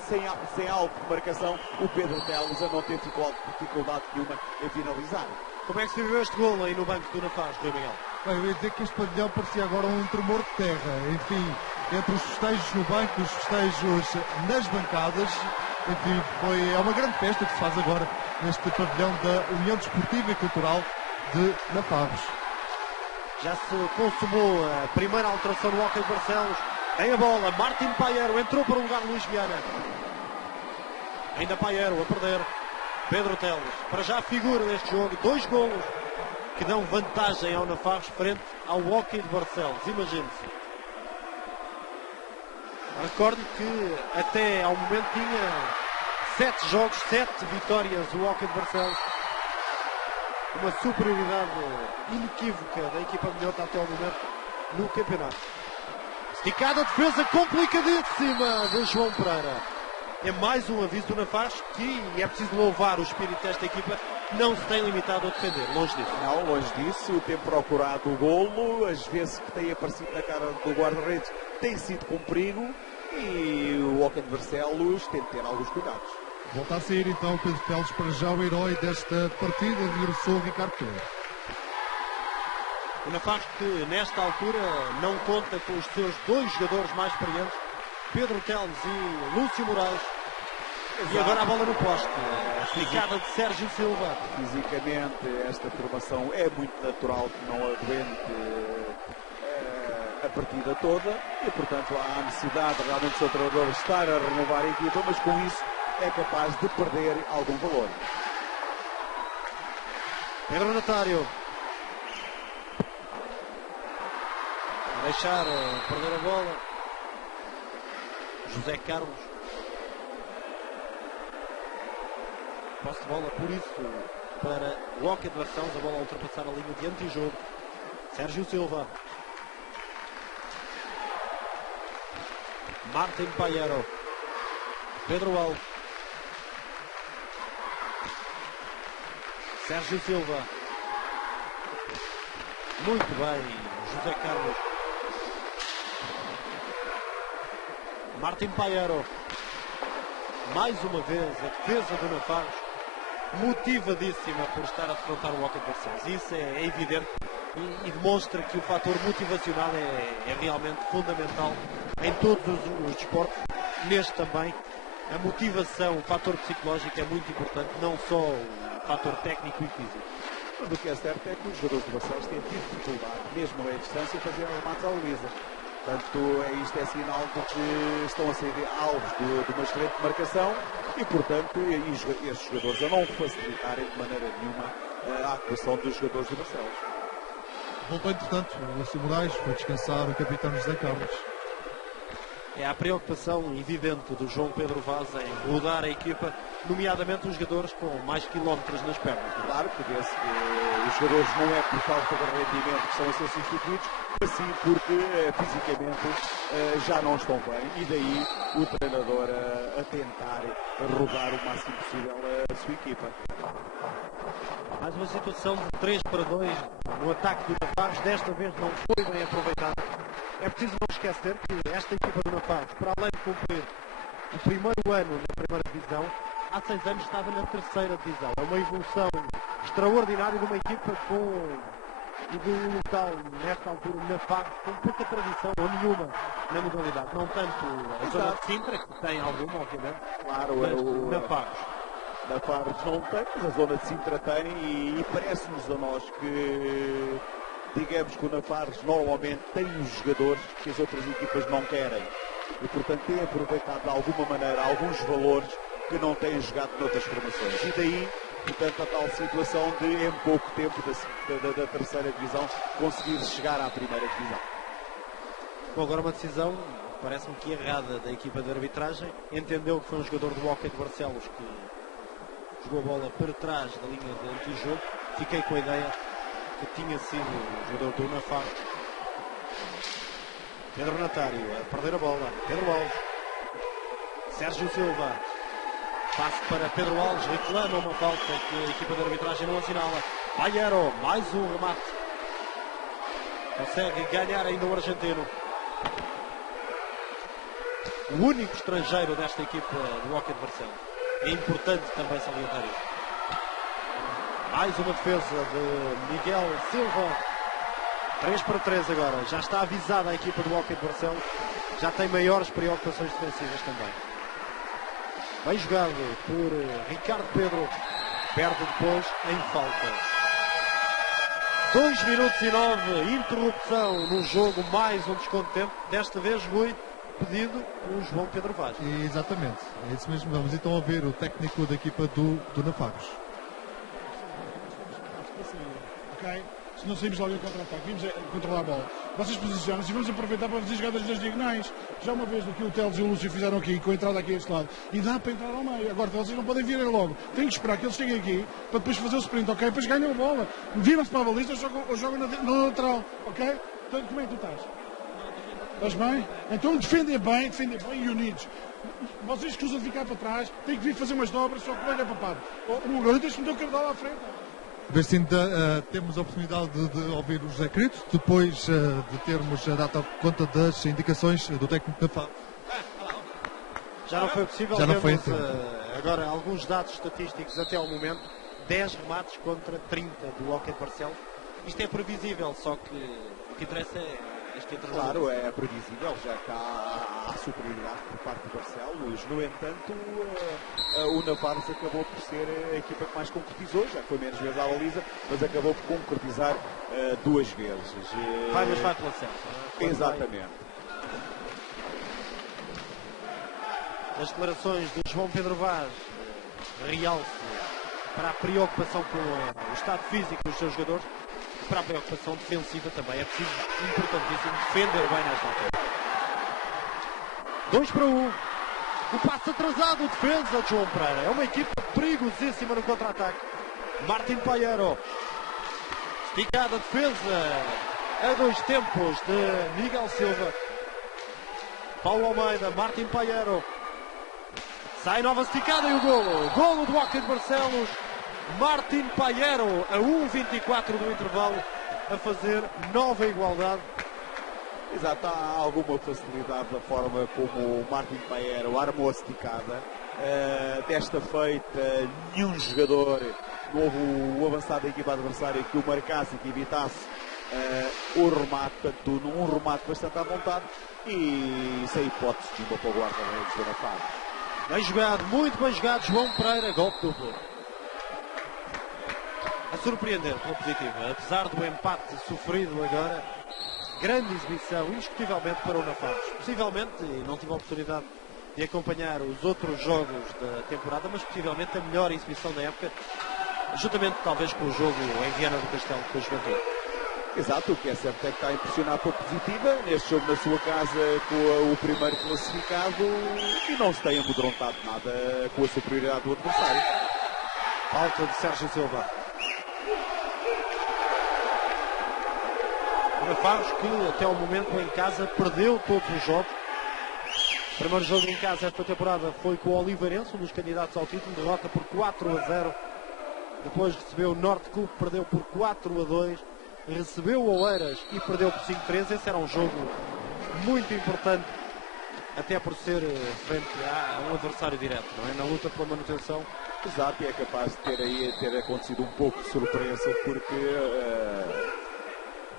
sem algo de marcação, o Pedro Teles a não ter dificuldade nenhuma em finalizar. Como é que se viveu este golo aí no banco do Navarros, Rui Miguel? Bem, eu ia dizer que este pavilhão parecia agora um tremor de terra. Enfim, entre os festejos no banco, os festejos nas bancadas, enfim, é uma grande festa que se faz agora neste pavilhão da União Desportiva e Cultural de Navarros. Já se consumou a primeira alteração no Hóquei de Barcelos. Tem a bola, Martin Paieiro entrou para o lugar de Luís Viana. Ainda Paieiro a perder. Pedro Teles, para já a figura deste jogo, 2 golos que dão vantagem ao Navarros frente ao Hóquei de Barcelos. Imagine-se. Recordo que até ao momento tinha 7 jogos, 7 vitórias o Hóquei de Barcelos. uma superioridade inequívoca da equipa melhor até ao momento no campeonato. Esticada a defesa complicadíssima de João Pereira. É mais um aviso do Nafarres que é preciso louvar o espírito desta equipa, não se tem limitado a defender, longe disso. Não, longe disso, tem procurado o golo, as vezes que tem aparecido na cara do guarda-redes tem sido com perigo e o Hockey de Barcelos tem de ter alguns cuidados. Volta a sair então o Pedro Teles, para já o herói desta partida, regressou o Ricardo Pereira. O Nafarres que nesta altura não conta com os seus dois jogadores mais experientes, Pedro Teles e Lúcio Moraes. Exato. E agora a bola no poste, esticada de Sérgio Silva. Fisicamente esta formação é muito natural que não aguente a partida toda e portanto há a necessidade realmente do seu treinador estar a renovar a equipa, mas com isso é capaz de perder algum valor. Pedro Natário. A deixar perder a bola. José Carlos. Posse de bola, por isso, para o Hockey de Barcelos, a bola a ultrapassar a linha de antijogo. Sérgio Silva. Martin Paiero. Pedro Alves. Sérgio Silva. Muito bem, José Carlos. Martin Paiero. Mais uma vez a defesa do Nafarres, motivadíssima por estar a defrontar o Hockey de Barcelos. Isso é evidente e demonstra que o fator motivacional é realmente fundamental em todos os desportos. Neste também, a motivação, o fator psicológico é muito importante, não só o fator técnico e físico. Mas o que é certo é que os jogadores do Barcelos têm tido dificuldade, mesmo a meia distância, em fazer remates à baliza. Portanto, isto é sinal de que estão a ser alvos de uma excelente marcação e, portanto, estes jogadores a não facilitarem de maneira nenhuma a atuação dos jogadores do Barcelos. Voltou, entretanto, o Lúcio Moraes, foi descansar o capitão José Carlos. É a preocupação evidente do João Pedro Vaz em mudar a equipa, nomeadamente os jogadores com mais quilómetros nas pernas. Claro que vê-se que os jogadores não é por falta de rendimento que estão a ser substituídos, mas sim porque fisicamente já não estão bem e daí o treinador a tentar rodar o máximo possível a sua equipa. Mais uma situação de 3-2 no ataque do Nafarres, desta vez não foi bem aproveitada. É preciso não esquecer que esta equipa do Nafarres, para além de cumprir o primeiro ano na primeira divisão, há 6 anos estava na terceira divisão. É uma evolução extraordinária de uma equipa de um local, nesta altura, Nafarres, com pouca tradição ou nenhuma na modalidade. Não tanto a zona de Sintra, que tem alguma, obviamente, Claro, mas Nafarres. Nafarres não tem, mas a zona de Sintra tem e parece-nos a nós que, digamos que o Nafarres normalmente tem os jogadores que as outras equipas não querem e, portanto, tem aproveitado de alguma maneira alguns valores que não têm jogado noutras formações. E daí, portanto, a tal situação de, em pouco tempo da terceira divisão, conseguir chegar à primeira divisão. Bom, agora uma decisão, parece-me que errada, da equipa de arbitragem. Entendeu que foi um jogador do Hockey de Barcelos que jogou a bola para trás da linha de antijogo. Fiquei com a ideia que tinha sido o jogador do Nafarres. Pedro Natário a perder a bola. Pedro Alves. Sérgio Silva. Passe para Pedro Alves. Reclama uma falta que a equipa de arbitragem não assinala. Paiero, mais um remate. Consegue ganhar ainda o argentino. O único estrangeiro desta equipa do Hockey de Barcelos. É importante também salientar isso. Mais uma defesa de Miguel Silva. 3-3 agora. Já está avisada a equipa do Hockey de Barcelos. Já tem maiores preocupações defensivas também. Bem jogado por Ricardo Pedro. Perde depois em falta. 2 minutos e 9. Interrupção no jogo. Mais um desconto de tempo. Desta vez, Rui, pedido o João Pedro Vaz. Exatamente, é isso mesmo. Vamos então a ver o técnico da equipa do Nafarres. Okay, se não saímos logo em contra-ataque, vimos controlar a bola. Vocês posicionam-se e vamos aproveitar para fazer jogadas das diagonais. Já uma vez aqui o Teles e o Lúcio fizeram aqui, com a entrada aqui a este lado. E dá para entrar ao meio. Agora vocês não podem vir logo. Têm que esperar que eles cheguem aqui para depois fazer o sprint, ok? Depois ganham a bola. Viram-se para a baliza ou jogam na lateral, ok? Então, como é que tu estás? Estás bem? Então defendem bem e unidos. Vocês que usam de ficar para trás, têm que vir fazer umas dobras, só que vai papado. O Gaúcho deixa-me ter o cabedal à frente. A ver se ainda temos a oportunidade de ouvir o José Querido, depois de termos dado conta das indicações do técnico da FAB. Já não foi possível. Já não foi Temos, agora alguns dados estatísticos até ao momento. 10 remates contra 30 do Hockey de Barcelos. Isto é previsível, só que o que interessa é este treinador. Claro, é previsível, já que há superioridade por parte do Barcelos. No entanto, o Navarros acabou por ser a equipa que mais concretizou, já foi menos vezes à baliza, mas acabou por concretizar 2 vezes. Mas vai pela certa. Exatamente. As declarações de João Pedro Vaz realçam para a preocupação com o estado físico dos seus jogadores, para a preocupação defensiva também. É preciso, importantíssimo, defender bem nesta altura. 2-1. O passo atrasado, defesa de João Pereira. É uma equipa perigosíssima no contra-ataque. Martin Paiero. Esticada a defesa a 2 tempos de Miguel Silva. Paulo Almeida, Martin Paiero. Sai nova esticada e o golo. Golo do Hockey de Barcelos. Martin Paiero a 1:24 do intervalo a fazer nova igualdade. Exato, há alguma facilidade da forma como o Martin Paiero armou a esticada. Desta feita, nenhum jogador, novo o avançado da equipa adversária que o marcasse e que evitasse o remate, portanto, um remate bastante à vontade e sem hipótese de uma para o guarda-redes da Navarros. Bem jogado, muito bem jogado, João Pereira, golpe duplo. A surpreender pela positiva, apesar do empate sofrido agora, grande exibição, indiscutivelmente para o Navarros. Possivelmente, e não tive a oportunidade de acompanhar os outros jogos da temporada, mas possivelmente a melhor exibição da época, juntamente talvez com o jogo em Viana do Castelo com o Juventude. Exato, o que é certo é que está a impressionar pela positiva, neste jogo na sua casa com o primeiro classificado e não se tem amedrontado nada com a superioridade do adversário. Falta de Sérgio Silva. Navarros que até ao momento em casa perdeu todos os jogos. O primeiro jogo em casa esta temporada foi com o Oliveirense, um dos candidatos ao título, derrota por 4-0. Depois recebeu o Norte Clube, perdeu por 4-2. Recebeu o Oeiras e perdeu por 5-3. Esse era um jogo muito importante, até por ser frente a um adversário direto, não é? Na luta pela manutenção. Exato, e é capaz de ter acontecido um pouco de surpresa, porque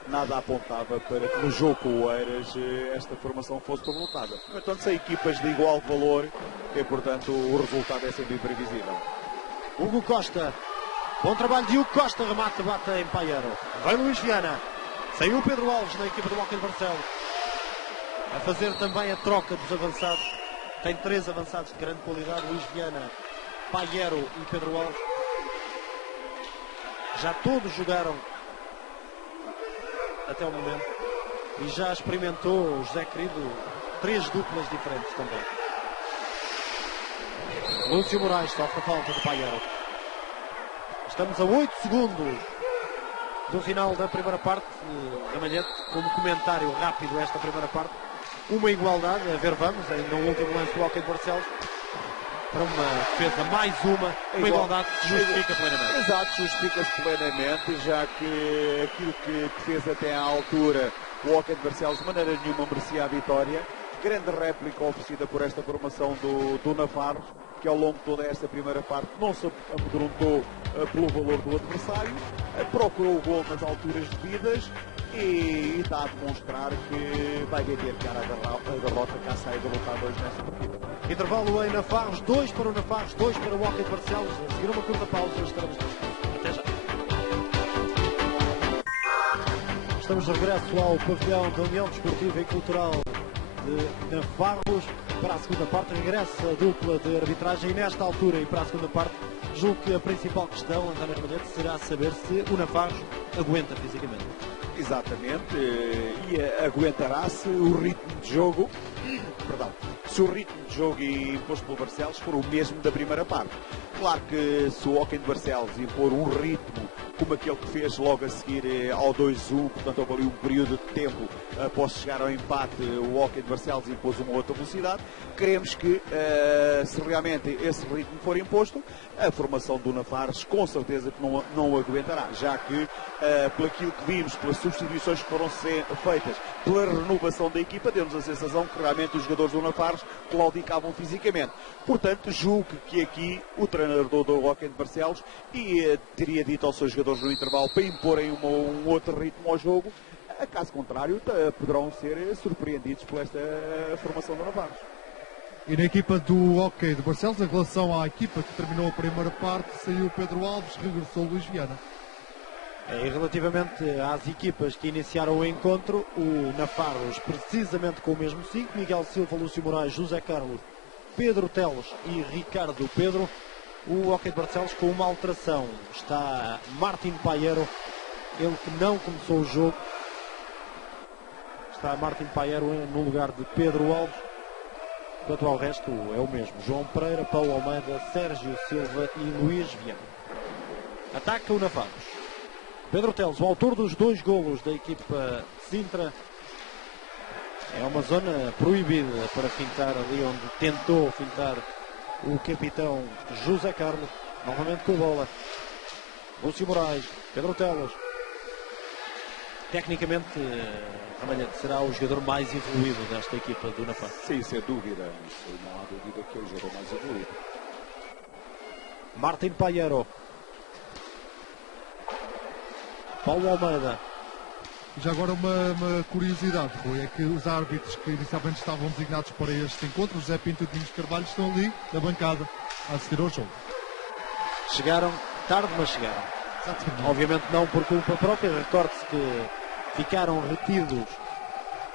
nada apontava para que no jogo com o Oeiras esta formação fosse derrotada. Portanto, são equipas de igual valor e, portanto, o resultado é sempre imprevisível. Hugo Costa. Bom trabalho de Hugo Costa, remate, bate em Paiero. Vai Luís Viana. Saiu Pedro Alves na equipa do Hockey de Barcelos. A fazer também a troca dos avançados. Tem 3 avançados de grande qualidade. Luís Viana, Paiero e Pedro Alves. Já todos jogaram até o momento. E já experimentou o José Querido 3 duplas diferentes também. Lúcio Moraes sofre a falta de Paiero. Estamos a 8 segundos do final da primeira parte. Ramalhete, como comentário rápido esta primeira parte. Uma igualdade, a ver vamos, no último lance do Hockey de Barcelos. Para uma defesa, mais uma igualdade que se justifica plenamente. Exato, justifica-se plenamente, já que aquilo que fez até à altura o Hockey de Barcelos de maneira nenhuma merecia a vitória. Grande réplica oferecida por esta formação do Navarros, que ao longo de toda esta primeira parte não se amedrontou pelo valor do adversário, procurou o gol nas alturas devidas e está a demonstrar que vai vender cara a derrota caso saia derrotado hoje nesta partida. Intervalo em Navarros, 2 para o Navarros, 2 para o Hockey de Barcelos. A seguir uma curta pausa, estaremos até já. Estamos de regresso ao pavilhão da União Desportiva e Cultural de Navarros para a segunda parte. Regressa a dupla de arbitragem e nesta altura e para a segunda parte Julgo que a principal questão, António Ramalhete, será saber se o Navarros aguenta fisicamente. Exatamente, e aguentará-se o ritmo de jogo, perdão, se o ritmo de jogo imposto pelo Barcelos for o mesmo da primeira parte. Claro que se o Hockey de Barcelos impor um ritmo como aquele que fez logo a seguir ao 2-1, portanto houve ali um período de tempo após chegar ao empate, o Hockey de Barcelos impôs uma outra velocidade. Queremos que, se realmente esse ritmo for imposto, a formação do Navarros com certeza que não o aguentará, já que, pelo aquilo que vimos, pelas substituições que foram feitas, pela renovação da equipa, deu-nos a sensação que realmente os jogadores do Navarros claudicavam fisicamente. Portanto, julgo que aqui o treinador do Hockey de Barcelos teria dito aos seus jogadores no intervalo para imporem um outro ritmo ao jogo. A caso contrário, poderão ser surpreendidos por esta formação do Navarros. E na equipa do Hockey de Barcelos, em relação à equipa que terminou a primeira parte, saiu Pedro Alves, regressou Luís Viana. E relativamente às equipas que iniciaram o encontro, o Navarros precisamente com o mesmo 5, Miguel Silva, Lúcio Moraes, José Carlos, Pedro Teles e Ricardo Pedro. O Hockey de Barcelos com uma alteração, está Martin Paiero, ele que não começou o jogo, está Martin Paiero no lugar de Pedro Alves. Quanto ao resto é o mesmo, João Pereira, Paulo Almeida, Sérgio Silva e Luís Viana. Ataca o Navarros. Pedro Teles, o autor dos 2 golos da equipa Sintra. É uma zona proibida para fintar ali onde tentou fintar o capitão José Carlos. Novamente com a bola. Lúcio Moraes, Pedro Teles. Tecnicamente, Ramalhete será o jogador mais evoluído desta equipa do Navarros. Sim, sem dúvida. Não há dúvida que é o jogador mais evoluído. Martin Paiero. Paulo Almeida. Já agora uma curiosidade, Rui, é que os árbitros que inicialmente estavam designados para este encontro, José Pinto e Domingos Carvalho, estão ali na bancada a assistir ao jogo. Chegaram tarde, mas chegaram. Exatamente. Obviamente não por culpa própria. Recorde-se que ficaram retidos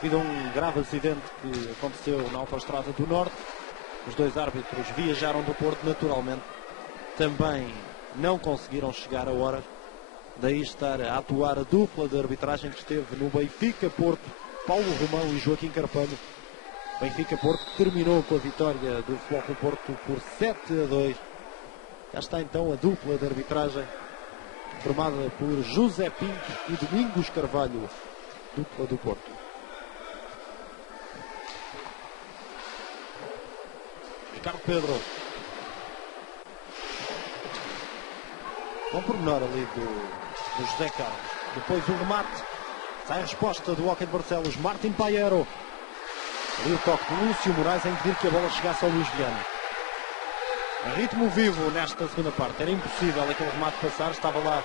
devido a um grave acidente que aconteceu na Autostrada do Norte. Os 2 árbitros viajaram do Porto, naturalmente também não conseguiram chegar a horas. Daí estar a atuar a dupla de arbitragem que esteve no Benfica-Porto, Paulo Romão e Joaquim Carpano. Benfica-Porto que terminou com a vitória do Futebol Porto por 7-2. Já está então a dupla de arbitragem formada por José Pinto e Domingos Carvalho, dupla do Porto. Ricardo Pedro. Bom pormenor ali do José Carlos. Depois o remate. Sai a resposta do Hockey de Barcelos. Martin Paiero. Ali o toque de Lúcio Moraes a impedir que a bola chegasse ao Luís Viana. A ritmo vivo nesta segunda parte. Era impossível aquele remate passar. Estava lá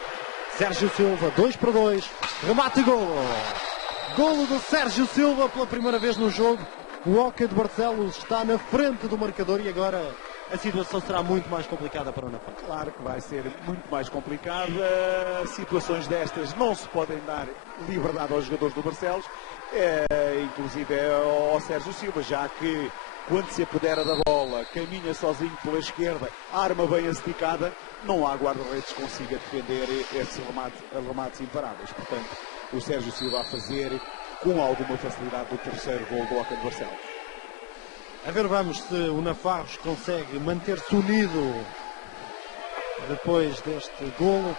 Sérgio Silva. 2-2. Remate e golo. Golo do Sérgio Silva pela primeira vez no jogo. O Hockey de Barcelos está na frente do marcador e agora a situação será muito mais complicada para o Navarros. Claro que vai ser muito mais complicada. Situações destas não se podem dar liberdade aos jogadores do Barcelos, inclusive ao Sérgio Silva, já que quando se apodera da bola, caminha sozinho pela esquerda, arma bem esticada, não há guarda-redes que consiga defender esses remates imparáveis. Portanto, o Sérgio Silva a fazer com alguma facilidade o 3º gol do Hockey de Barcelos. A ver, vamos se o Navarros consegue manter-se unido depois deste golo.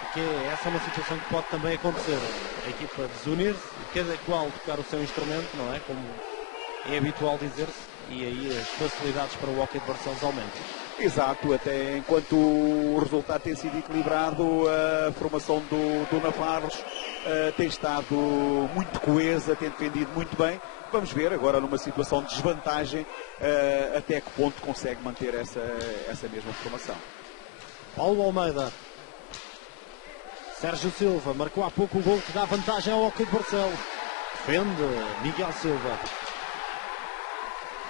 Porque essa é uma situação que pode também acontecer. A equipa desunir-se, cada qual tocar o seu instrumento, não é? Como é habitual dizer-se, e aí as facilidades para o Hockey de Barcelos aumentam. Exato, até enquanto o resultado tem sido equilibrado, a formação do Navarros tem estado muito coesa, tem defendido muito bem. Vamos ver agora numa situação de desvantagem até que ponto consegue manter essa mesma formação. Paulo Almeida. Sérgio Silva marcou há pouco o gol que dá vantagem ao Hockey de Barcelos. Defende Miguel Silva.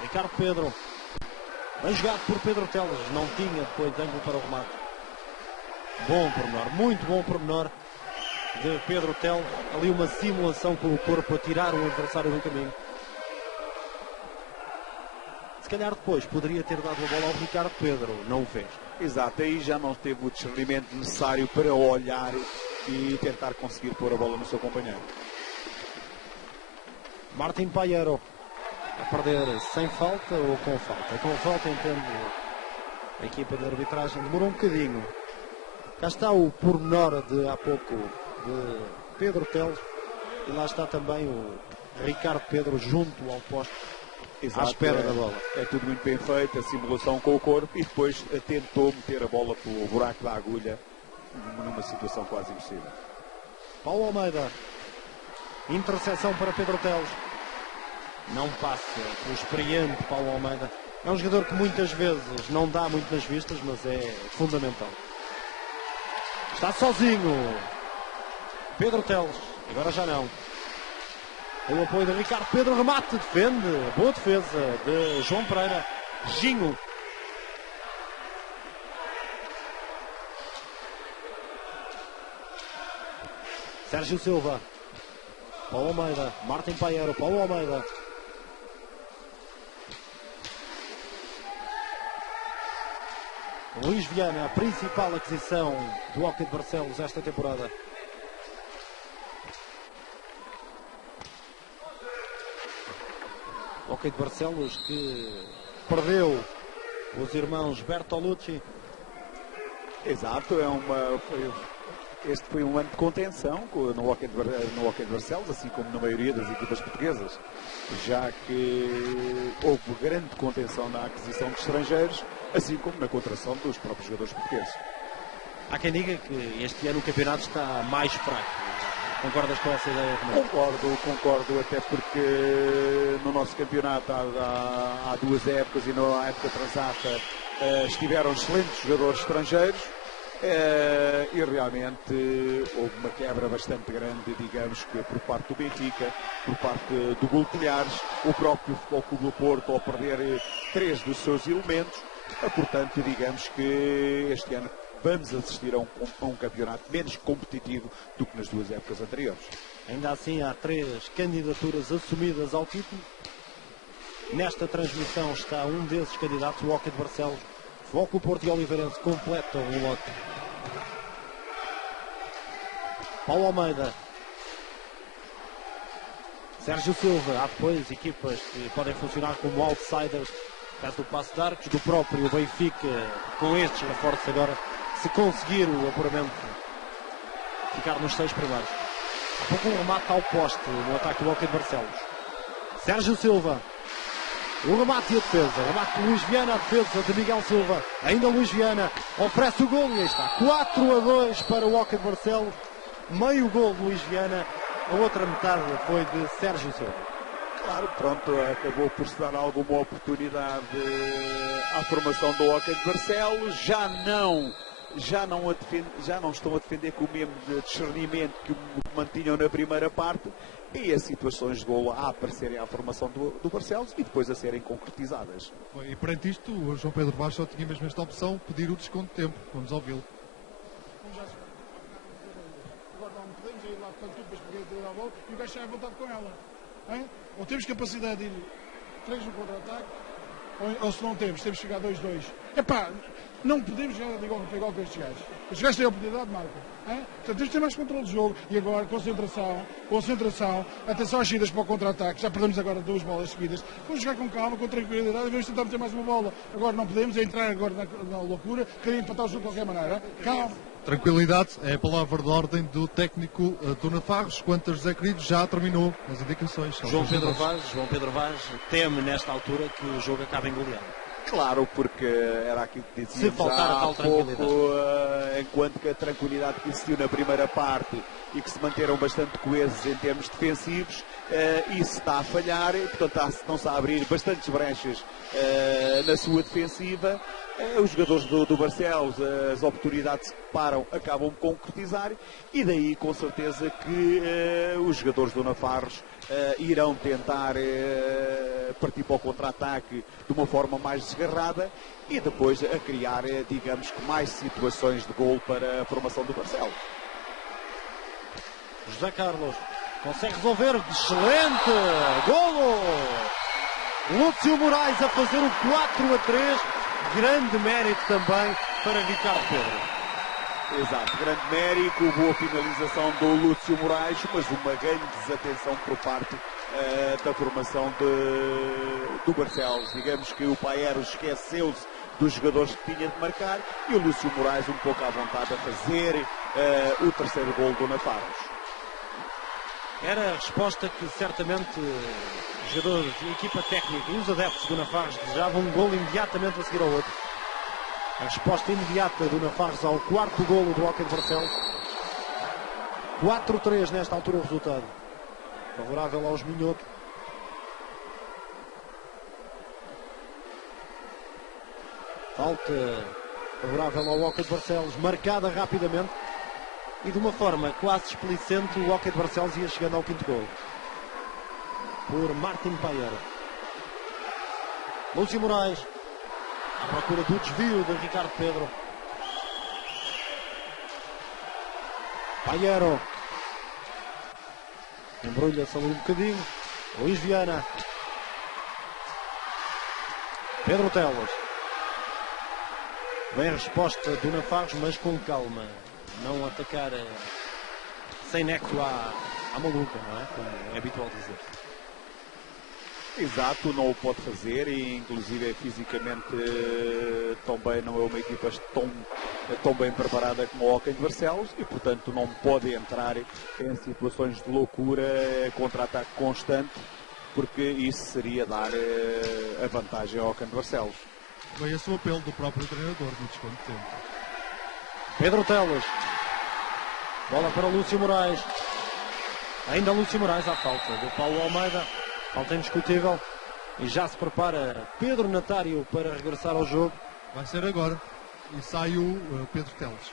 Ricardo Pedro. Bem jogado por Pedro Teles. Não tinha depois ângulo para o remate. Bom pormenor, muito bom pormenor de Pedro Teles. Ali uma simulação com o corpo a tirar o adversário do caminho. Se calhar depois poderia ter dado a bola ao Ricardo Pedro, não o fez. Exato, aí já não teve o discernimento necessário para olhar e tentar conseguir pôr a bola no seu companheiro. Martin Paiero a perder sem falta ou com falta? Com falta, entendo. A equipa de arbitragem demorou um bocadinho. Cá está o pormenor de há pouco de Pedro Teles. E lá está também o Ricardo Pedro junto ao poste. Exato, à espera da bola. É tudo muito bem feito, a simulação com o corpo e depois tentou meter a bola pelo buraco da agulha numa situação quase impossível. Paulo Almeida. Interseção para Pedro Teles. Não passa o experiente Paulo Almeida. É um jogador que muitas vezes não dá muito nas vistas, mas é fundamental. Está sozinho Pedro Teles. Agora já não. O apoio de Ricardo Pedro, remate, defende. Boa defesa de João Pereira. Ginho. Sérgio Silva. Paulo Almeida. Martin Paiero. Paulo Almeida. Luís Viana, a principal aquisição do Hockey de Barcelos esta temporada. Hockey de Barcelos que perdeu os irmãos Bertolucci. Exato, este foi um ano de contenção no Hockey de Barcelos, assim como na maioria das equipas portuguesas, já que houve grande contenção na aquisição de estrangeiros, assim como na contratação dos próprios jogadores portugueses. Há quem diga que este ano o campeonato está mais fraco. Concordas com essa ideia também? Concordo, até porque no nosso campeonato há 2 épocas e na época transata estiveram excelentes jogadores estrangeiros e realmente houve uma quebra bastante grande, digamos que por parte do Benfica, por parte do Gol Telhares, o próprio Futebol Clube do Porto ao perder 3 dos seus elementos, portanto digamos que este ano vamos assistir a um campeonato menos competitivo do que nas 2 épocas anteriores. Ainda assim, há 3 candidaturas assumidas ao título. Nesta transmissão está um desses candidatos, o Hockey de Barcelos. Futebol Clube do Porto e Oliveirense completam o lote. Paulo Almeida. Sérgio Silva. Há depois equipas que podem funcionar como outsiders. Caso do Passo de Arcos, do próprio Benfica, com estes reforços agora, se conseguir o apuramento, ficar nos 6 primeiros. Há pouco um remate ao poste no ataque do Hockey de Barcelos. Sérgio Silva. O remate e a defesa. Remate de Luís Viana, a defesa de Miguel Silva. Ainda Luís Viana oferece o gol e aí está. 4-2 para o Hockey de Barcelos. Meio gol de Luís Viana. A outra metade foi de Sérgio Silva. Claro, pronto, acabou por se dar alguma oportunidade à formação do Hockey de Barcelos. Já não estão a defender com o mesmo discernimento que mantinham na primeira parte, e as situações de golo a aparecerem à formação do Barcelos e depois a serem concretizadas. E perante isto, o João Pedro Vaz só tinha mesmo esta opção, pedir o desconto de tempo. Vamos ouvi-lo. Agora não podemos ir lá tanto tempo para pegar a bola e o gajo sai à vontade com ela. Hein? Ou temos capacidade de ir 3 no contra-ataque, ou se não temos que chegar 2-2. Epá, não podemos jogar de igual com estes gajos. Estes gajos têm a oportunidade, Marco. Portanto, temos que ter mais controle do jogo. E agora, concentração, atenção às saídas para o contra-ataque. Já perdemos agora 2 bolas seguidas. Vamos jogar com calma, com tranquilidade e vamos tentar meter mais uma bola. Agora não podemos entrar agora na loucura, querer empatar o jogo de qualquer maneira. Calma. Tranquilidade é a palavra de ordem do técnico do Nafarros, quanto a José Querido já terminou as indicações. João Pedro Vaz teme nesta altura que o jogo acabe em goleada. Claro, porque era aquilo que dizíamos se faltar a tal há pouco, enquanto que a tranquilidade que existiu na primeira parte e que se manteram bastante coesos em termos defensivos, isso está a falhar, portanto estão-se a abrir bastantes brechas na sua defensiva. Os jogadores do Barcelos, as oportunidades que param, acabam de concretizar, e daí com certeza que os jogadores do Nafarros irão tentar partir para o contra-ataque de uma forma mais desgarrada e depois a criar, digamos, mais situações de gol para a formação do Barcelos. José Carlos consegue resolver, excelente golo! Lúcio Moraes a fazer o 4-3. Grande mérito também para Ricardo Pedro. Exato, grande mérito, boa finalização do Lúcio Moraes, mas uma grande desatenção por parte da formação do Barcelos. Digamos que o Paiero esqueceu-se dos jogadores que tinha de marcar e o Lúcio Moraes um pouco à vontade a fazer o terceiro gol do Nafarros. Era a resposta que certamente os jogadores e a equipa técnica e os adeptos do Nafarros desejavam, um gol imediatamente a seguir ao outro. A resposta imediata do Nafarros ao quarto golo do Hockey de Barcelos. 4-3 nesta altura o resultado. Favorável aos Minhoto. Falta favorável ao Hockey de Barcelos, marcada rapidamente. E de uma forma quase displicente, o Hockey de Barcelos ia chegando ao quinto golo. Por Martin Paiero. Lúcio Moraes. À procura do desvio de Ricardo Pedro. Paiero. Embrulha-se ali um bocadinho. Luís Viana. Pedro Teles. Vem a resposta do Nafarros, mas com calma. Não atacar sem nexo à maluca, não é? Como é habitual dizer. Exato, não o pode fazer e inclusive fisicamente também não é uma equipa tão bem preparada como o Hockey de Barcelos e portanto não pode entrar em situações de loucura, contra-ataque constante, porque isso seria dar a vantagem ao Hockey de Barcelos. Veio esse o apelo do próprio treinador no desconto de tempo. Pedro Teles. Bola para Lúcio Moraes. Ainda Lúcio Moraes à falta do Paulo Almeida. Falta indiscutível. E já se prepara Pedro Natário para regressar ao jogo. Vai ser agora. E sai o Pedro Teles.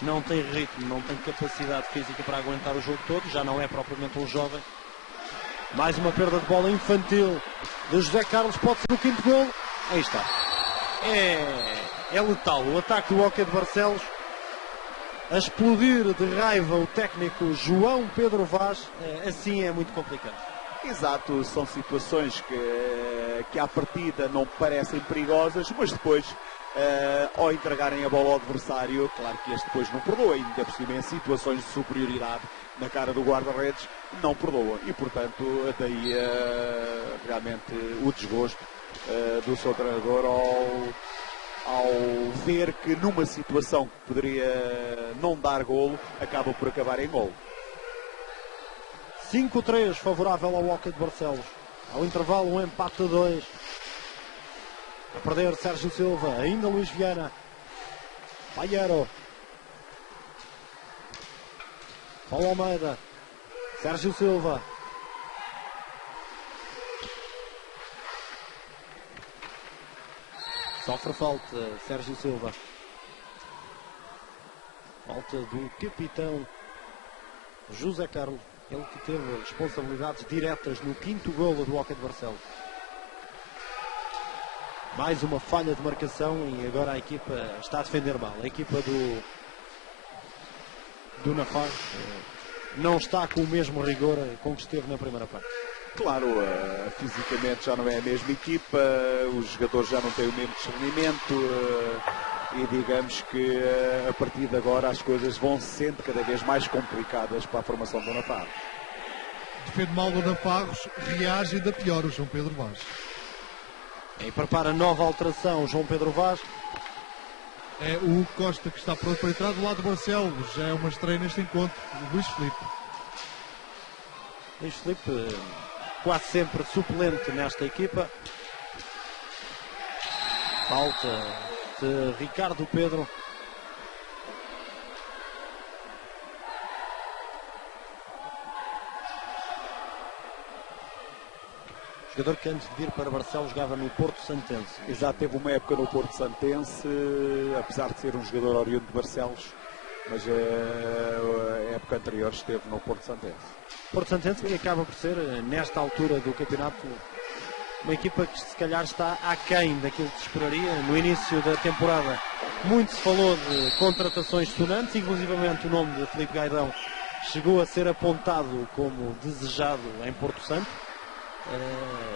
Não tem ritmo, não tem capacidade física para aguentar o jogo todo. Já não é propriamente um jovem. Mais uma perda de bola infantil de José Carlos. Pode ser o quinto gol. Aí está. É letal. O ataque do Hockey de Barcelos. A explodir de raiva o técnico João Pedro Vaz. Assim é muito complicado. Exato, são situações que à partida não parecem perigosas, mas depois, ao entregarem a bola ao adversário, claro que este depois não perdoa, ainda por cima em situações de superioridade na cara do guarda-redes, não perdoa. E portanto, daí realmente o desgosto do seu treinador ao ver que numa situação que poderia não dar golo, acaba por acabar em golo. 5-3 favorável ao Hockey de Barcelos. Ao intervalo, um empate a 2. A perder Sérgio Silva, ainda Luís Viana. Paiero. Paulo Almeida. Sérgio Silva. Sofre falta Sérgio Silva. Falta do capitão José Carlos. Ele que teve responsabilidades diretas no quinto golo do Hockey de Barcelos. Mais uma falha de marcação e agora a equipa está a defender mal. A equipa do Nafarros não está com o mesmo rigor com que esteve na primeira parte. Claro, fisicamente já não é a mesma equipa, os jogadores já não têm o mesmo discernimento e digamos que a partir de agora as coisas vão sendo cada vez mais complicadas para a formação do Nafarros. Defende mal do Nafarros, reage ainda pior o João Pedro Vaz. E prepara nova alteração João Pedro Vaz. É o Costa que está pronto para entrar do lado do Barcelos. Já é uma estreia neste encontro, o Luís Filipe. Luís Filipe quase sempre suplente nesta equipa. Falta de Ricardo Pedro. Jogador que antes de vir para Barcelos jogava no Porto Santense. Exato, teve uma época no Porto Santense, apesar de ser um jogador oriundo de Barcelos, mas a época anterior esteve no Porto Santense. Porto Santense que acaba por ser, nesta altura do campeonato, uma equipa que se calhar está aquém daquilo que se esperaria. No início da temporada muito se falou de contratações sonantes, inclusivamente o nome de Filipe Gaidão chegou a ser apontado como desejado em Porto Santo.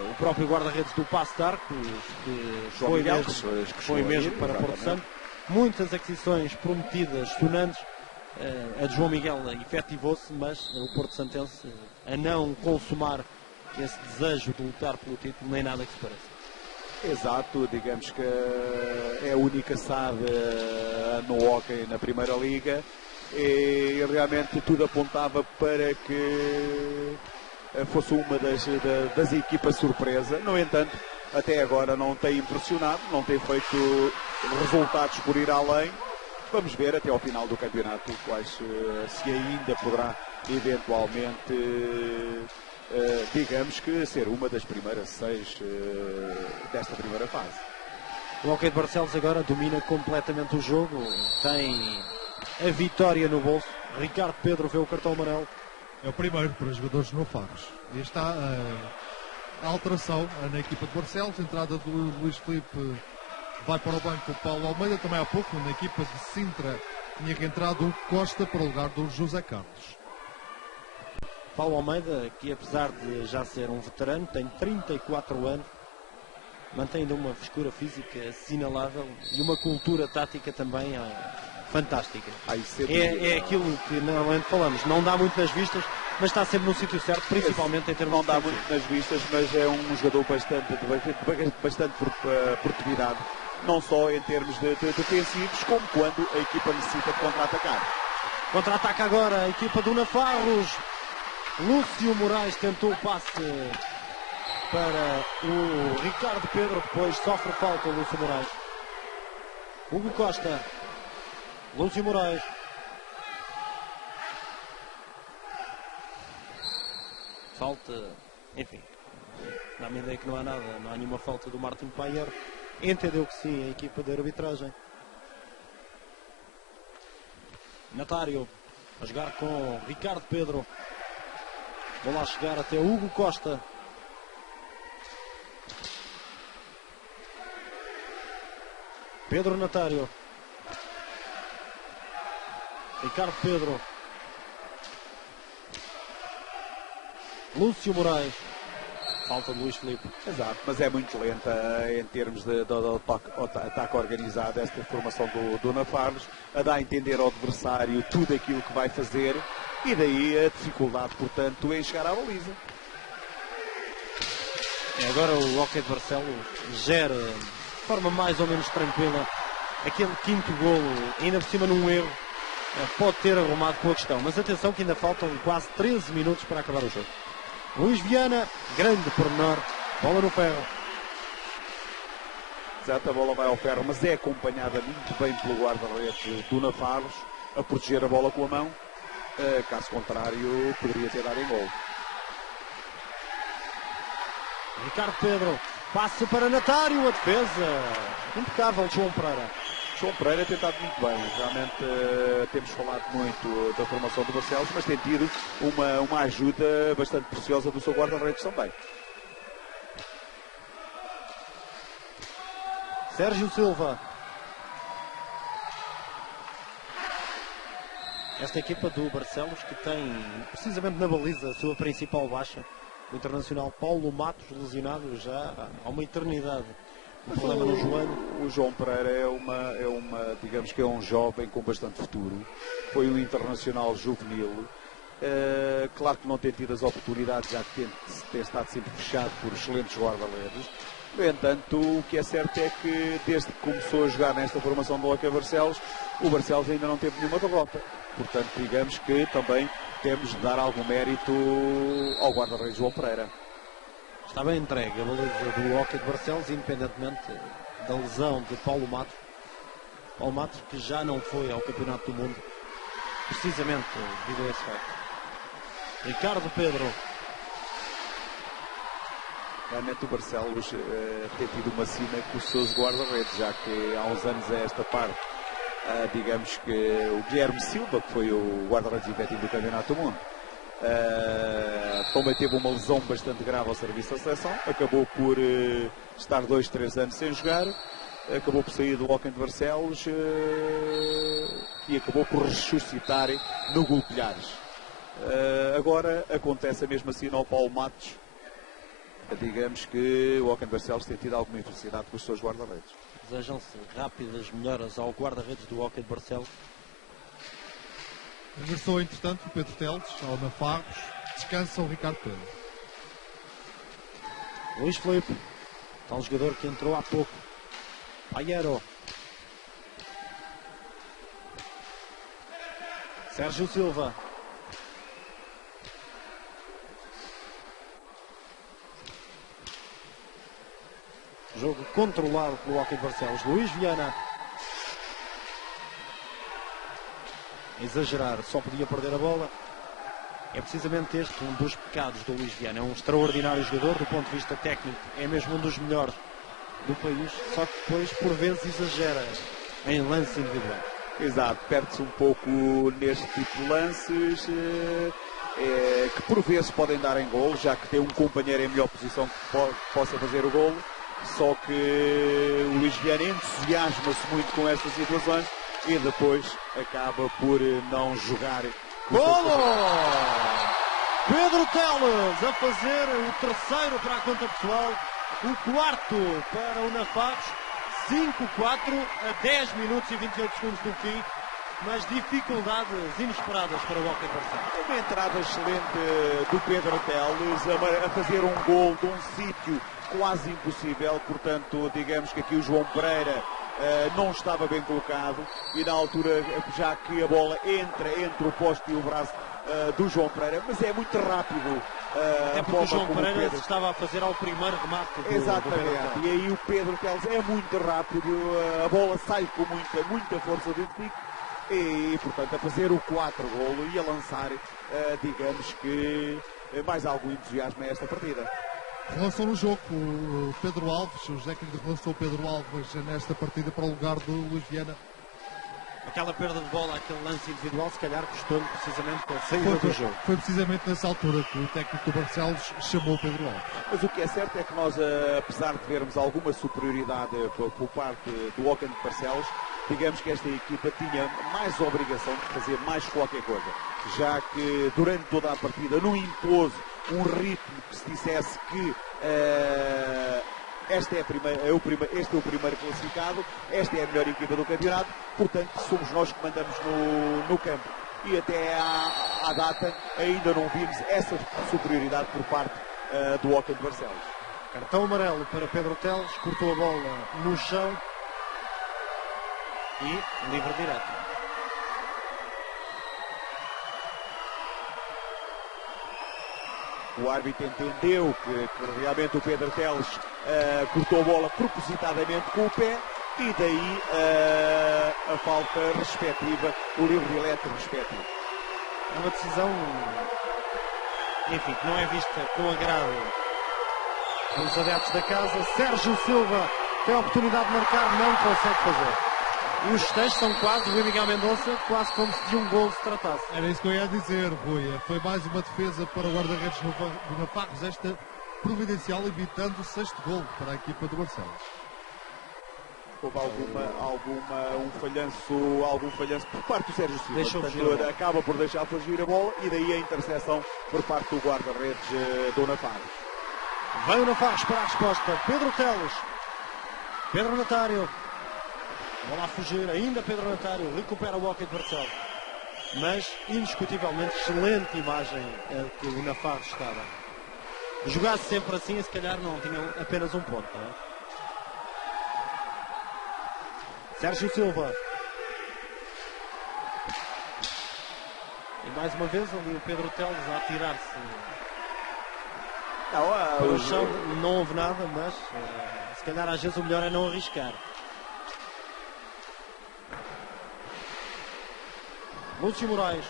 O próprio guarda-redes do Passo de Arcos, que João foi Miguel, mesmo, que foi chegou a mesmo ir, para Porto exatamente. Santo. Muitas aquisições prometidas, sonantes. A de João Miguel efetivou-se, mas o Porto Santense a não consumar esse desejo de lutar pelo título, nem nada que se pareça. Exato, digamos que é a única SAD no hóquei na Primeira Liga e realmente tudo apontava para que fosse uma das equipas surpresa. No entanto, até agora não tem impressionado, não tem feito resultados por ir além. Vamos ver até ao final do campeonato quais, se ainda poderá eventualmente, digamos que ser uma das primeiras 6 desta primeira fase. O Hóquei de Barcelos agora domina completamente o jogo, tem a vitória no bolso. Ricardo Pedro vê o cartão amarelo. É o primeiro para os jogadores no Fagos. E está a alteração na equipa de Barcelos, a entrada do Luís Filipe. Vai para o banco o Paulo Almeida, também há pouco na equipa de Sintra tinha que entrar o Costa para o lugar do José Carlos. Paulo Almeida, que apesar de já ser um veterano, tem 34 anos, mantém ainda uma frescura física assinalável e uma cultura tática também fantástica. É aquilo que normalmente falamos, não dá muito nas vistas, mas está sempre no sítio certo, principalmente em termos não de dá muito nas vistas, mas é um jogador bastante produtividade. Não só em termos de defensivos, como quando a equipa necessita de contra-atacar. Contra-ataca agora a equipa do Nafarros. Lúcio Moraes tentou o passe para o Ricardo Pedro, depois sofre falta o Lúcio Moraes. Hugo Costa. Lúcio Moraes. Falta, enfim, dá-me a ideia que não há nada, não há nenhuma falta do Martin Paier. Entendeu que sim, a equipa de arbitragem. Natário a jogar com Ricardo Pedro. Vou lá chegar até Hugo Costa. Pedro Natário. Ricardo Pedro. Lúcio Moraes. Falta de Luís Filipe. Exato, mas é muito lenta em termos de ataque organizado esta formação do Nafarros, a dar a entender ao adversário tudo aquilo que vai fazer e daí a dificuldade, portanto, em chegar à baliza. Agora o Hóquei de Barcelos gera de forma mais ou menos tranquila aquele quinto golo, ainda por cima num erro, pode ter arrumado com a questão, mas atenção que ainda faltam quase 13 minutos para acabar o jogo. Luís Viana, grande pormenor, bola no ferro. Exato, a bola vai ao ferro, mas é acompanhada muito bem pelo guarda-redes do Nafarros, a proteger a bola com a mão, caso contrário poderia ter dado em gol. Ricardo Pedro, passe para Natário, a defesa impecável de João Pereira. João Pereira tem estado muito bem, realmente temos falado muito da formação do Barcelos, mas tem tido uma ajuda bastante preciosa do seu guarda-redes também. Sérgio Silva. Esta equipa do Barcelos que tem precisamente na baliza a sua principal baixa, o internacional Paulo Matos, lesionado já há uma eternidade. Um problema no joelho. O João Pereira digamos que é um jovem com bastante futuro. Foi um internacional juvenil. Claro que não tem tido as oportunidades, já que tem estado sempre fechado por excelentes guarda-redes. No entanto, o que é certo é que desde que começou a jogar nesta formação do Hóquei Barcelos, o Barcelos ainda não teve nenhuma derrota. Portanto, digamos que também temos de dar algum mérito ao guarda-redes João Pereira. Está bem entregue a baliza do Hóquei de Barcelos, independentemente da lesão de Paulo Matos. Paulo Matos que já não foi ao Campeonato do Mundo, precisamente devido a esse facto. Ricardo Pedro. Realmente o Barcelos tem tido uma cena com os seus guarda-redes, já que há uns anos a esta parte, digamos que o Guilherme Silva, que foi o guarda-redes efetivo do Campeonato do Mundo, também teve uma lesão bastante grave ao serviço da seleção, acabou por estar 2-3 anos sem jogar, acabou por sair do Hóquei de Barcelos e acabou por ressuscitar no Golpilhares. Agora acontece a mesma cena ao Paulo Matos, digamos que o Hockey de Barcelos tem tido alguma infelicidade com os seus guarda-redes. Desejam-se rápidas melhoras ao guarda-redes do Hockey de Barcelos. Regressou, entretanto, o Pedro Teles ao Nafarros. Descansa o Ricardo Pedro. Luís Filipe, tal jogador que entrou há pouco. Paiero. Sérgio Silva. Jogo controlado pelo Hockey de Barcelos. Luís Viana. Exagerar, só podia perder a bola. É precisamente este um dos pecados do Luís Viana. É um extraordinário jogador do ponto de vista técnico. É mesmo um dos melhores do país. Só que depois, por vezes, exagera em lance individual. Exato, perde-se um pouco neste tipo de lances que por vezes podem dar em golo, já que tem um companheiro em melhor posição que possa fazer o golo. Só que o Luís Viana entusiasma-se muito com estas situações e depois acaba por não jogar. Golo! Pedro Teles a fazer o terceiro para a conta pessoal, o quarto para o Nafarros. 5-4 a 10 minutos e 28 segundos do fim, mas dificuldades inesperadas para o Hockey de Barcelos. Uma entrada excelente do Pedro Teles a fazer um gol de um sítio quase impossível, portanto digamos que aqui o João Pereira não estava bem colocado e na altura, já que a bola entra entre o poste e o braço do João Pereira, mas é muito rápido. Até porque o João Pereira se estava a fazer ao primeiro remate do Exatamente, e aí o Pedro Teles é muito rápido, a bola sai com muita força do pico e portanto a fazer o 4-golo e a lançar, digamos que mais algum entusiasmo a esta partida. Relançou no jogo o Pedro Alves, o José Querido relançou o Pedro Alves nesta partida para o lugar do Luís Viana. Aquela perda de bola, aquele lance individual, se calhar custou-lhe precisamente a saída do jogo. Foi precisamente nessa altura que o técnico do Barcelos chamou o Pedro Alves. Mas o que é certo é que nós, apesar de vermos alguma superioridade por parte do Hockey de Barcelos, digamos que esta equipa tinha mais obrigação de fazer mais qualquer coisa, já que durante toda a partida não impôs um ritmo que se dissesse que este é o primeiro classificado, esta é a melhor equipa do campeonato, portanto somos nós que mandamos no campo. E até à data ainda não vimos essa superioridade por parte do Hockey de Barcelos. Cartão amarelo para Pedro Teles, cortou a bola no chão e livre direto. O árbitro entendeu que realmente o Pedro Teles cortou a bola propositadamente com o pé e daí a falta respectiva, o livre direto respectivo. É uma decisão, enfim, que não é vista com agrado pelos adeptos da casa. Sérgio Silva tem a oportunidade de marcar, não consegue fazer. E os festejos são quase, o Miguel Mendonça, quase como se de um gol se tratasse. Era isso que eu ia dizer, Rui. Foi mais uma defesa para o guarda-redes do Nafarros, esta providencial, evitando o sexto gol para a equipa do Barcelos. Houve algum falhanço por parte do Sérgio Silva. Portanto, acaba por deixar fugir a bola e daí a interseção por parte do guarda-redes do Nafarros. Vem o Nafarros para a resposta. Pedro Teles. Pedro Natário. Bola a fugir, ainda Pedro Natário recupera o Hockey de Barcelos. Mas, indiscutivelmente, excelente imagem que o Nafarros estava. Jogasse sempre assim, se calhar não tinha apenas um ponto. Não é? Sérgio Silva. E mais uma vez ali o Pedro Teles a atirar-se para o chão. Não houve nada, mas se calhar às vezes o melhor é não arriscar. Lúcio Moraes,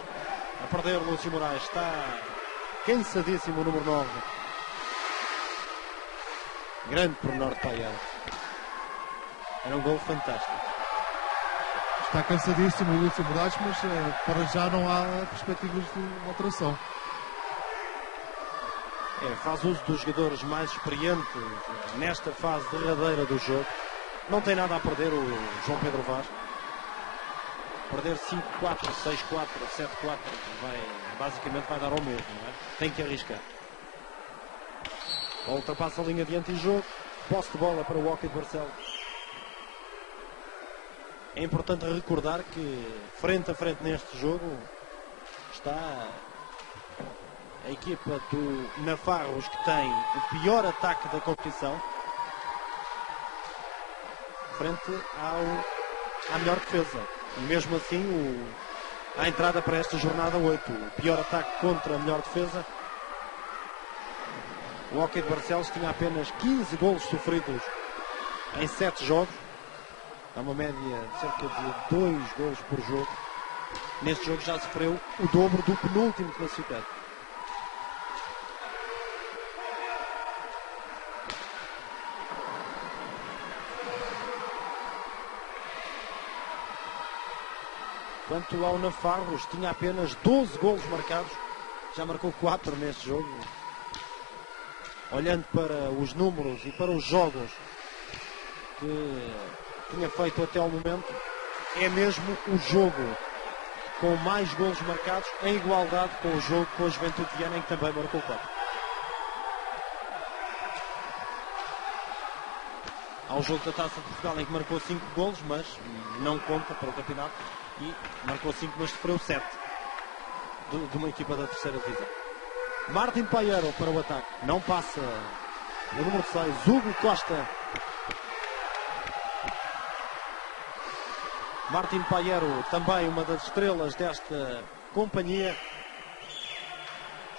a perder Lúcio Moraes, está cansadíssimo o número 9. Grande pormenor de Paiero. Era um gol fantástico. Está cansadíssimo o Lúcio Moraes, mas para já não há perspectivas de alteração. Faz uso dos jogadores mais experientes nesta fase derradeira do jogo. Não tem nada a perder o João Pedro Vaz. Perder 5-4, 6-4, 7-4 basicamente vai dar ao mesmo, não é? Tem que arriscar. Ultrapassa a linha de anti-jogo. Posse de bola para o Hockey de Barcelos. É importante recordar que frente a frente neste jogo está a equipa do Navarros, que tem o pior ataque da competição, frente à melhor defesa. E mesmo assim, a entrada para esta jornada 8, o pior ataque contra a melhor defesa. O Hockey de Barcelos tinha apenas 15 golos sofridos em 7 jogos. Há uma média de cerca de 2 golos por jogo. Neste jogo já sofreu o dobro do penúltimo classificado. Quanto ao Navarros, tinha apenas 12 golos marcados. Já marcou 4 neste jogo. Olhando para os números e para os jogos que tinha feito até ao momento, é mesmo o jogo com mais golos marcados, em igualdade com o jogo com a Juventude de Viana, em que também marcou 4. Há o jogo da Taça de Portugal em que marcou 5 golos, mas não conta para o campeonato, e marcou 5, mas sofreu 7 de uma equipa da terceira divisão. Martin Paiero para o ataque, não passa o número 6, Hugo Costa. Martin Paiero, também uma das estrelas desta companhia,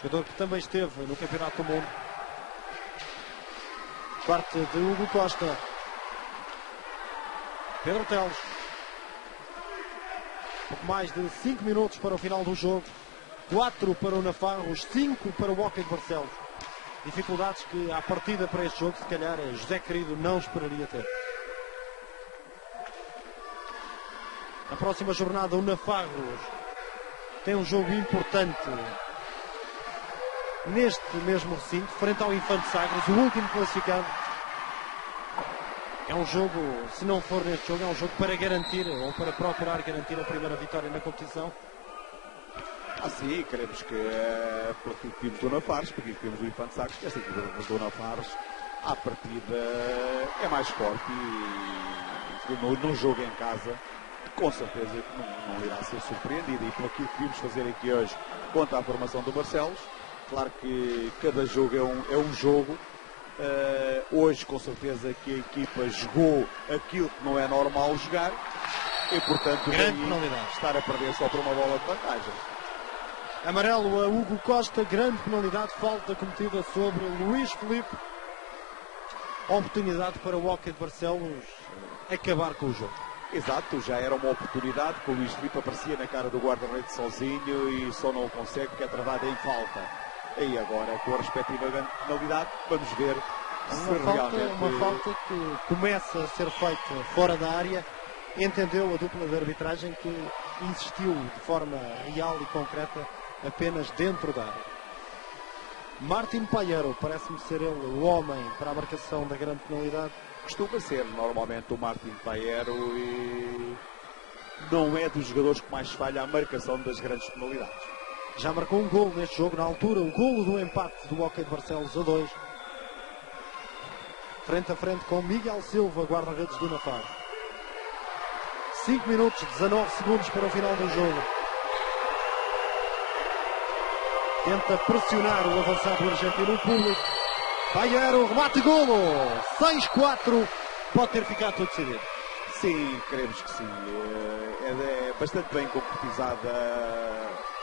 jogador que também esteve no Campeonato do Mundo. Parte de Hugo Costa. Pedro Teles. Pouco mais de 5 minutos para o final do jogo. 4 para o Navarros, 5 para o Hockey de Barcelos. Dificuldades que, à partida para este jogo, se calhar José Querido não esperaria ter. Na próxima jornada, o Navarros tem um jogo importante neste mesmo recinto, frente ao Infante Sagres, o último classificado. É um jogo, se não for neste jogo, é um jogo para garantir, ou para procurar garantir a primeira vitória na competição. Sim, queremos que, pelo que vimos do Navarros, porque vimos do Infante Sagres, que esta equipa do Navarros, à partida, é mais forte e no jogo em casa, com certeza que não irá ser surpreendida. E pelo que vimos fazer aqui hoje contra a formação do Barcelos, claro que cada jogo é um jogo. Hoje, com certeza, que a equipa jogou aquilo que não é normal jogar e, portanto, grande penalidade. Estar a perder só por uma bola de vantagem. Amarelo a Hugo Costa, grande penalidade, falta cometida sobre Luís Filipe. Oportunidade para o Hockey de Barcelos acabar com o jogo. Exato, já era uma oportunidade, que o Luís Filipe aparecia na cara do guarda-redes sozinho e só não o consegue porque é travado em falta. E agora, com a respectiva grande penalidade, vamos ver uma falta que começa a ser feita fora da área. Entendeu a dupla de arbitragem que insistiu de forma real e concreta apenas dentro da área. Martin Paiero, parece-me ser ele o homem para a marcação da grande penalidade. Costuma ser normalmente o Martin Paiero e não é dos jogadores que mais falha a marcação das grandes penalidades. Já marcou um golo neste jogo, na altura o golo do empate do Hockey de Barcelos a 2. Frente a frente com Miguel Silva, guarda-redes do Navarros. 5 minutos, 19 segundos para o final do jogo. Tenta pressionar o avançado argentino, o público. Paiero, remate, golo! 6-4, pode ter ficado tudo decidido. Sim, queremos que sim. É bastante bem concretizada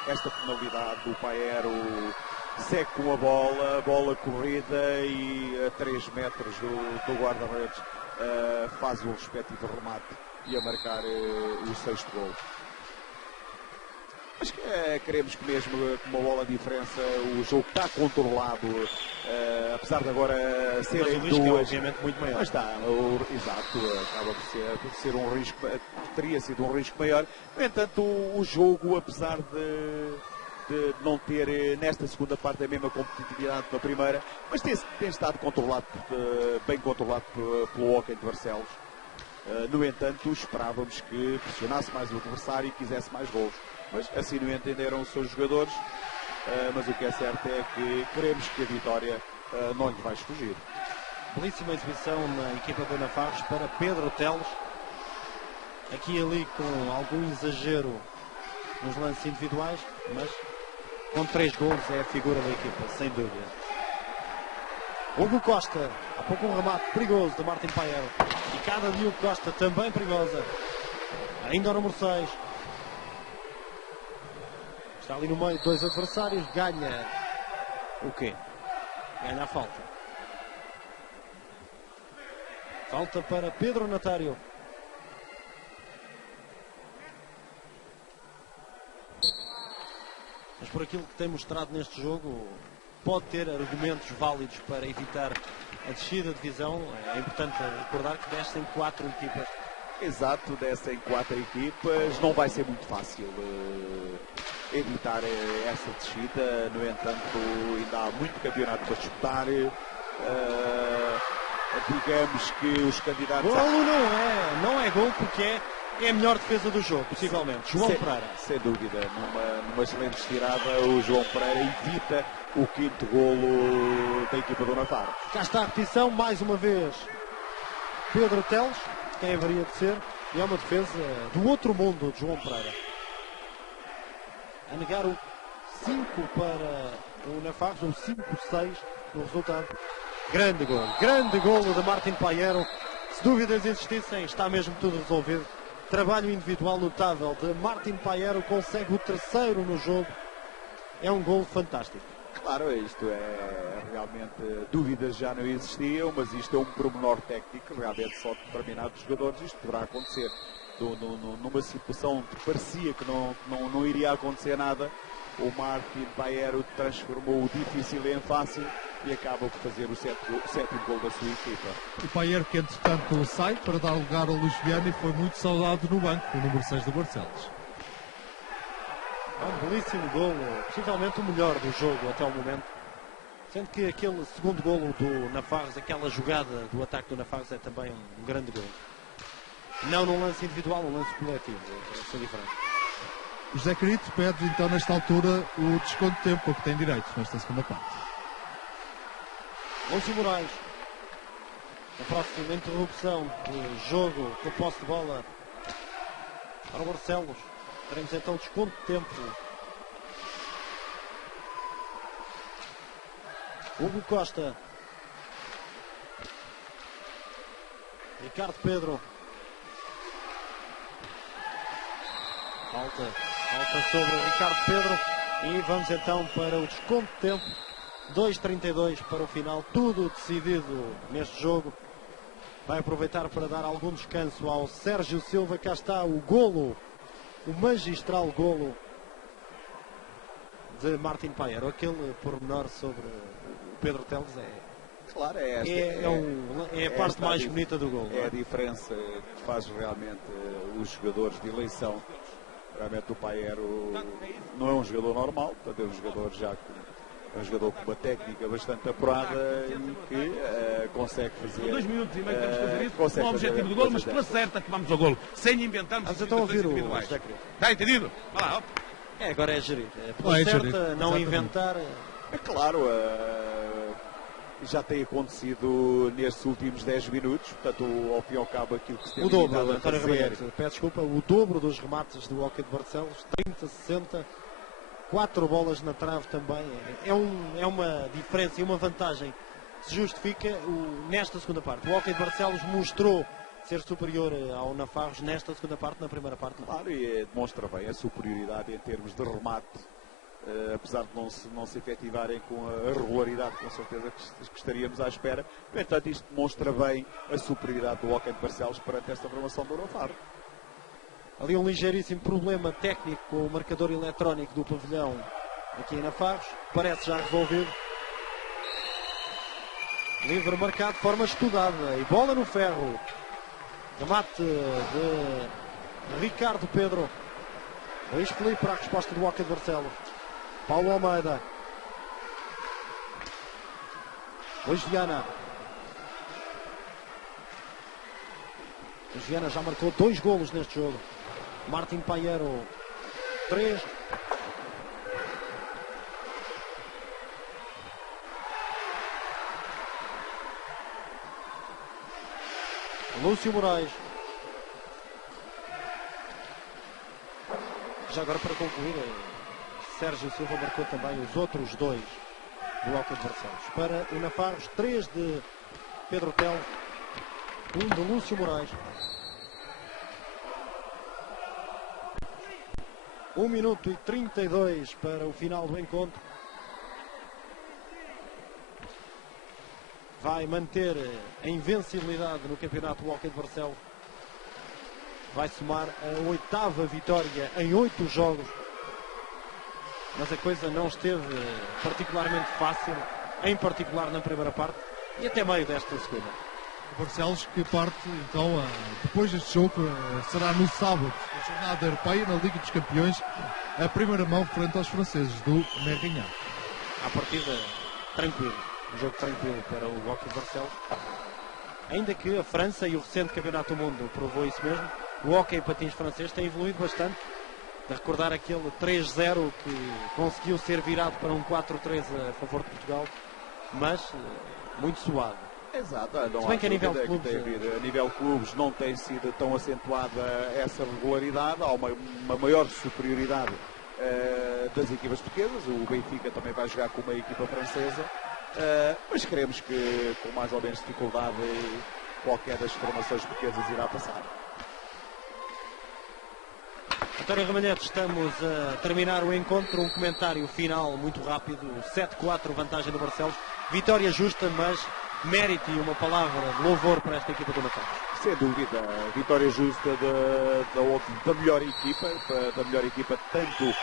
esta penalidade do Paiero. Segue com a bola corrida e a 3 metros do guarda-redes faz o respectivo remate e a marcar o 6º golo. Mas queremos que mesmo com uma bola de diferença o jogo está controlado, apesar de agora serem duas. É obviamente muito maior. Mas está, exato, acaba por ser um risco, teria sido um risco maior. No entanto, o jogo, apesar de não ter nesta segunda parte a mesma competitividade que na primeira, mas tem estado controlado, bem controlado pelo Hockey de Barcelos. No entanto, esperávamos que pressionasse mais o adversário e quisesse mais gols. Mas assim não entenderam os seus jogadores. Mas o que é certo é que queremos que a vitória não lhe vais fugir. Belíssima exibição na equipa do Nafarros para Pedro Teles. Aqui e ali com algum exagero nos lances individuais, mas com 3 golos é a figura da equipa, sem dúvida. Hugo Costa, há pouco um remate perigoso de Martin Paiero. E cada de Hugo Costa também perigosa. Ainda o número 6. Está ali no meio, 2 adversários, ganha o quê? Ganha a falta. Falta para Pedro Natário. Mas por aquilo que tem mostrado neste jogo, pode ter argumentos válidos para evitar a descida de divisão. É importante recordar que descem 4 equipas. Exato, descem 4 equipas. Não vai ser muito fácil evitar essa descida. No entanto, ainda há muito campeonato para disputar. Digamos que os candidatos... Golo não é golo porque é a melhor defesa do jogo, possivelmente. João Pereira. Sem dúvida, numa excelente estirada, o João Pereira evita o 5º golo da equipa do Navarro. Cá está a repetição, mais uma vez. Pedro Teles, quem haveria de ser, e é uma defesa do outro mundo de João Pereira. A negar o 5 para o Navarros, um 5-6 no resultado. Grande golo de Martin Paiero. Se dúvidas existissem, está mesmo tudo resolvido. Trabalho individual notável de Martin Paiero, consegue o 3º no jogo. É um golo fantástico. Claro, isto é realmente, dúvidas já não existiam, mas isto é um pormenor técnico, realmente só de determinados jogadores isto poderá acontecer. Numa situação que parecia que não iria acontecer nada, o Martin Paiero transformou o difícil em fácil e acaba por fazer o 7º gol da sua equipa. O Paiero que entretanto sai para dar lugar ao Luís Viana e foi muito saudado no banco, o número 6 do Barcelos. É um belíssimo golo, possivelmente o melhor do jogo até o momento. Sendo que aquele segundo golo do Nafarros, aquela jogada do ataque do Nafarros é também um grande golo. Não num lance individual, num lance coletivo, são diferentes. O José Carito pede então nesta altura o desconto de tempo, que tem direito nesta segunda parte. Lúcio Moraes, na próxima interrupção de jogo com posse de bola para o Barcelos, teremos então desconto de tempo. Hugo Costa, Ricardo Pedro, falta sobre Ricardo Pedro e vamos então para o desconto de tempo. 2:32 para o final, tudo decidido neste jogo. Vai aproveitar para dar algum descanso ao Sérgio Silva. Cá está o golo, o magistral golo de Martin Paiero. Aquele pormenor sobre o Pedro Teles Claro, é a parte mais bonita do golo. É a diferença que faz realmente os jogadores de eleição. Realmente o Paiero não é um jogador normal, portanto é um jogador é um jogador com uma técnica bastante apurada e que consegue fazer... 2 minutos e meio temos que fazer isso com o objetivo do golo, mas pela certa que vamos ao golo, sem inventarmos as situações individuais. Está entendido? Vai lá, agora é gerir. Pela certa, não inventar... É claro, já tem acontecido nestes últimos 10 minutos, portanto, ao fim e ao cabo, aquilo que se tem o dobro, a António fazer... Ramalhete, peço desculpa, o dobro dos remates do Hockey de Barcelos, 30-60, 4 bolas na trave também, é uma diferença e uma vantagem que se justifica nesta segunda parte. O Hockey de Barcelos mostrou ser superior ao Nafarros nesta segunda parte, na primeira parte. Claro, e demonstra bem a superioridade em termos de remate, apesar de não se efetivarem com a regularidade, com certeza, que estaríamos à espera. No entanto, isto demonstra bem a superioridade do Hockey de Barcelos perante esta formação do Navarro. Ali um ligeiríssimo problema técnico com o marcador eletrónico do pavilhão aqui em Nafarros, parece já resolvido. Livre marcado de forma estudada e bola no ferro. Remate de Ricardo Pedro. Luís Filipe para a resposta do Hockey de Barcelos. Paulo Almeida. Luís Viana. Luís Viana já marcou 2 golos neste jogo. Martin Paiero 3. Lúcio Moraes. Já agora para concluir, Sérgio Silva marcou também os outros dois do Hóquei de Barcelos. Para o Nafarros, 3 de Pedro Tel, 1 de Lúcio Moraes. 1 minuto e 32 para o final do encontro. Vai manter a invencibilidade no campeonato do Hóquei de Barcelos. Vai somar a 8ª vitória em 8 jogos. Mas a coisa não esteve particularmente fácil, em particular na primeira parte e até meio desta segunda. Barcelos que parte então depois deste jogo, será no sábado, a jornada europeia na Liga dos Campeões, a primeira mão frente aos franceses do Merignac. À partida tranquilo, um jogo tranquilo para o Hóquei de Barcelos. Ainda que a França e o recente Campeonato do Mundo provou isso mesmo, o hóquei patins francês tem evoluído bastante. De recordar aquele 3-0 que conseguiu ser virado para um 4-3 a favor de Portugal, mas muito suave. Exato, não Se bem há que a nível dúvida clubes, que tem havido, a nível clubes não tem sido tão acentuada essa regularidade, há uma maior superioridade das equipas portuguesas. O Benfica também vai jogar com uma equipa francesa, mas queremos que com mais ou menos dificuldade qualquer das formações portuguesas irá passar. António Ramalhete, estamos a terminar o encontro, um comentário final muito rápido, 7-4 vantagem do Barcelos, vitória justa, mas mérito e uma palavra de louvor para esta equipa do Natal. Sem dúvida, vitória justa da melhor equipa, tanto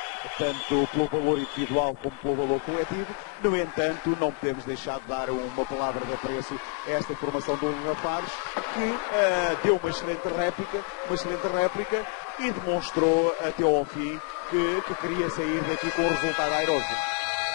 pelo valor individual como pelo valor coletivo. No entanto, não podemos deixar de dar uma palavra de apreço a esta formação do Nafarros, que deu uma excelente réplica e demonstrou até ao fim que queria sair daqui com o resultado airoso.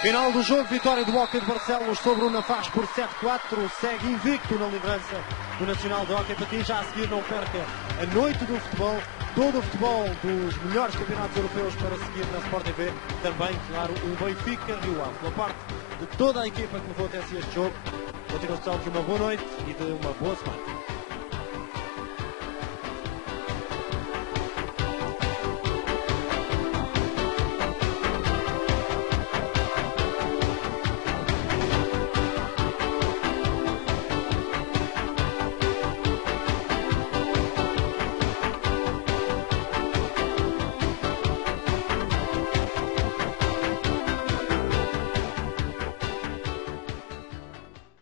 Final do jogo, vitória do Hóquei de Barcelos sobre o Nafarros por 7-4, segue invicto na liderança do Nacional de Hóquei Patins. Já a seguir não perca a noite do futebol, todo o futebol dos melhores campeonatos europeus para seguir na Sport TV. Também, claro, o Benfica Rio Ave. Pela parte de toda a equipa que levou até si este jogo, continuação de uma boa noite e de uma boa semana.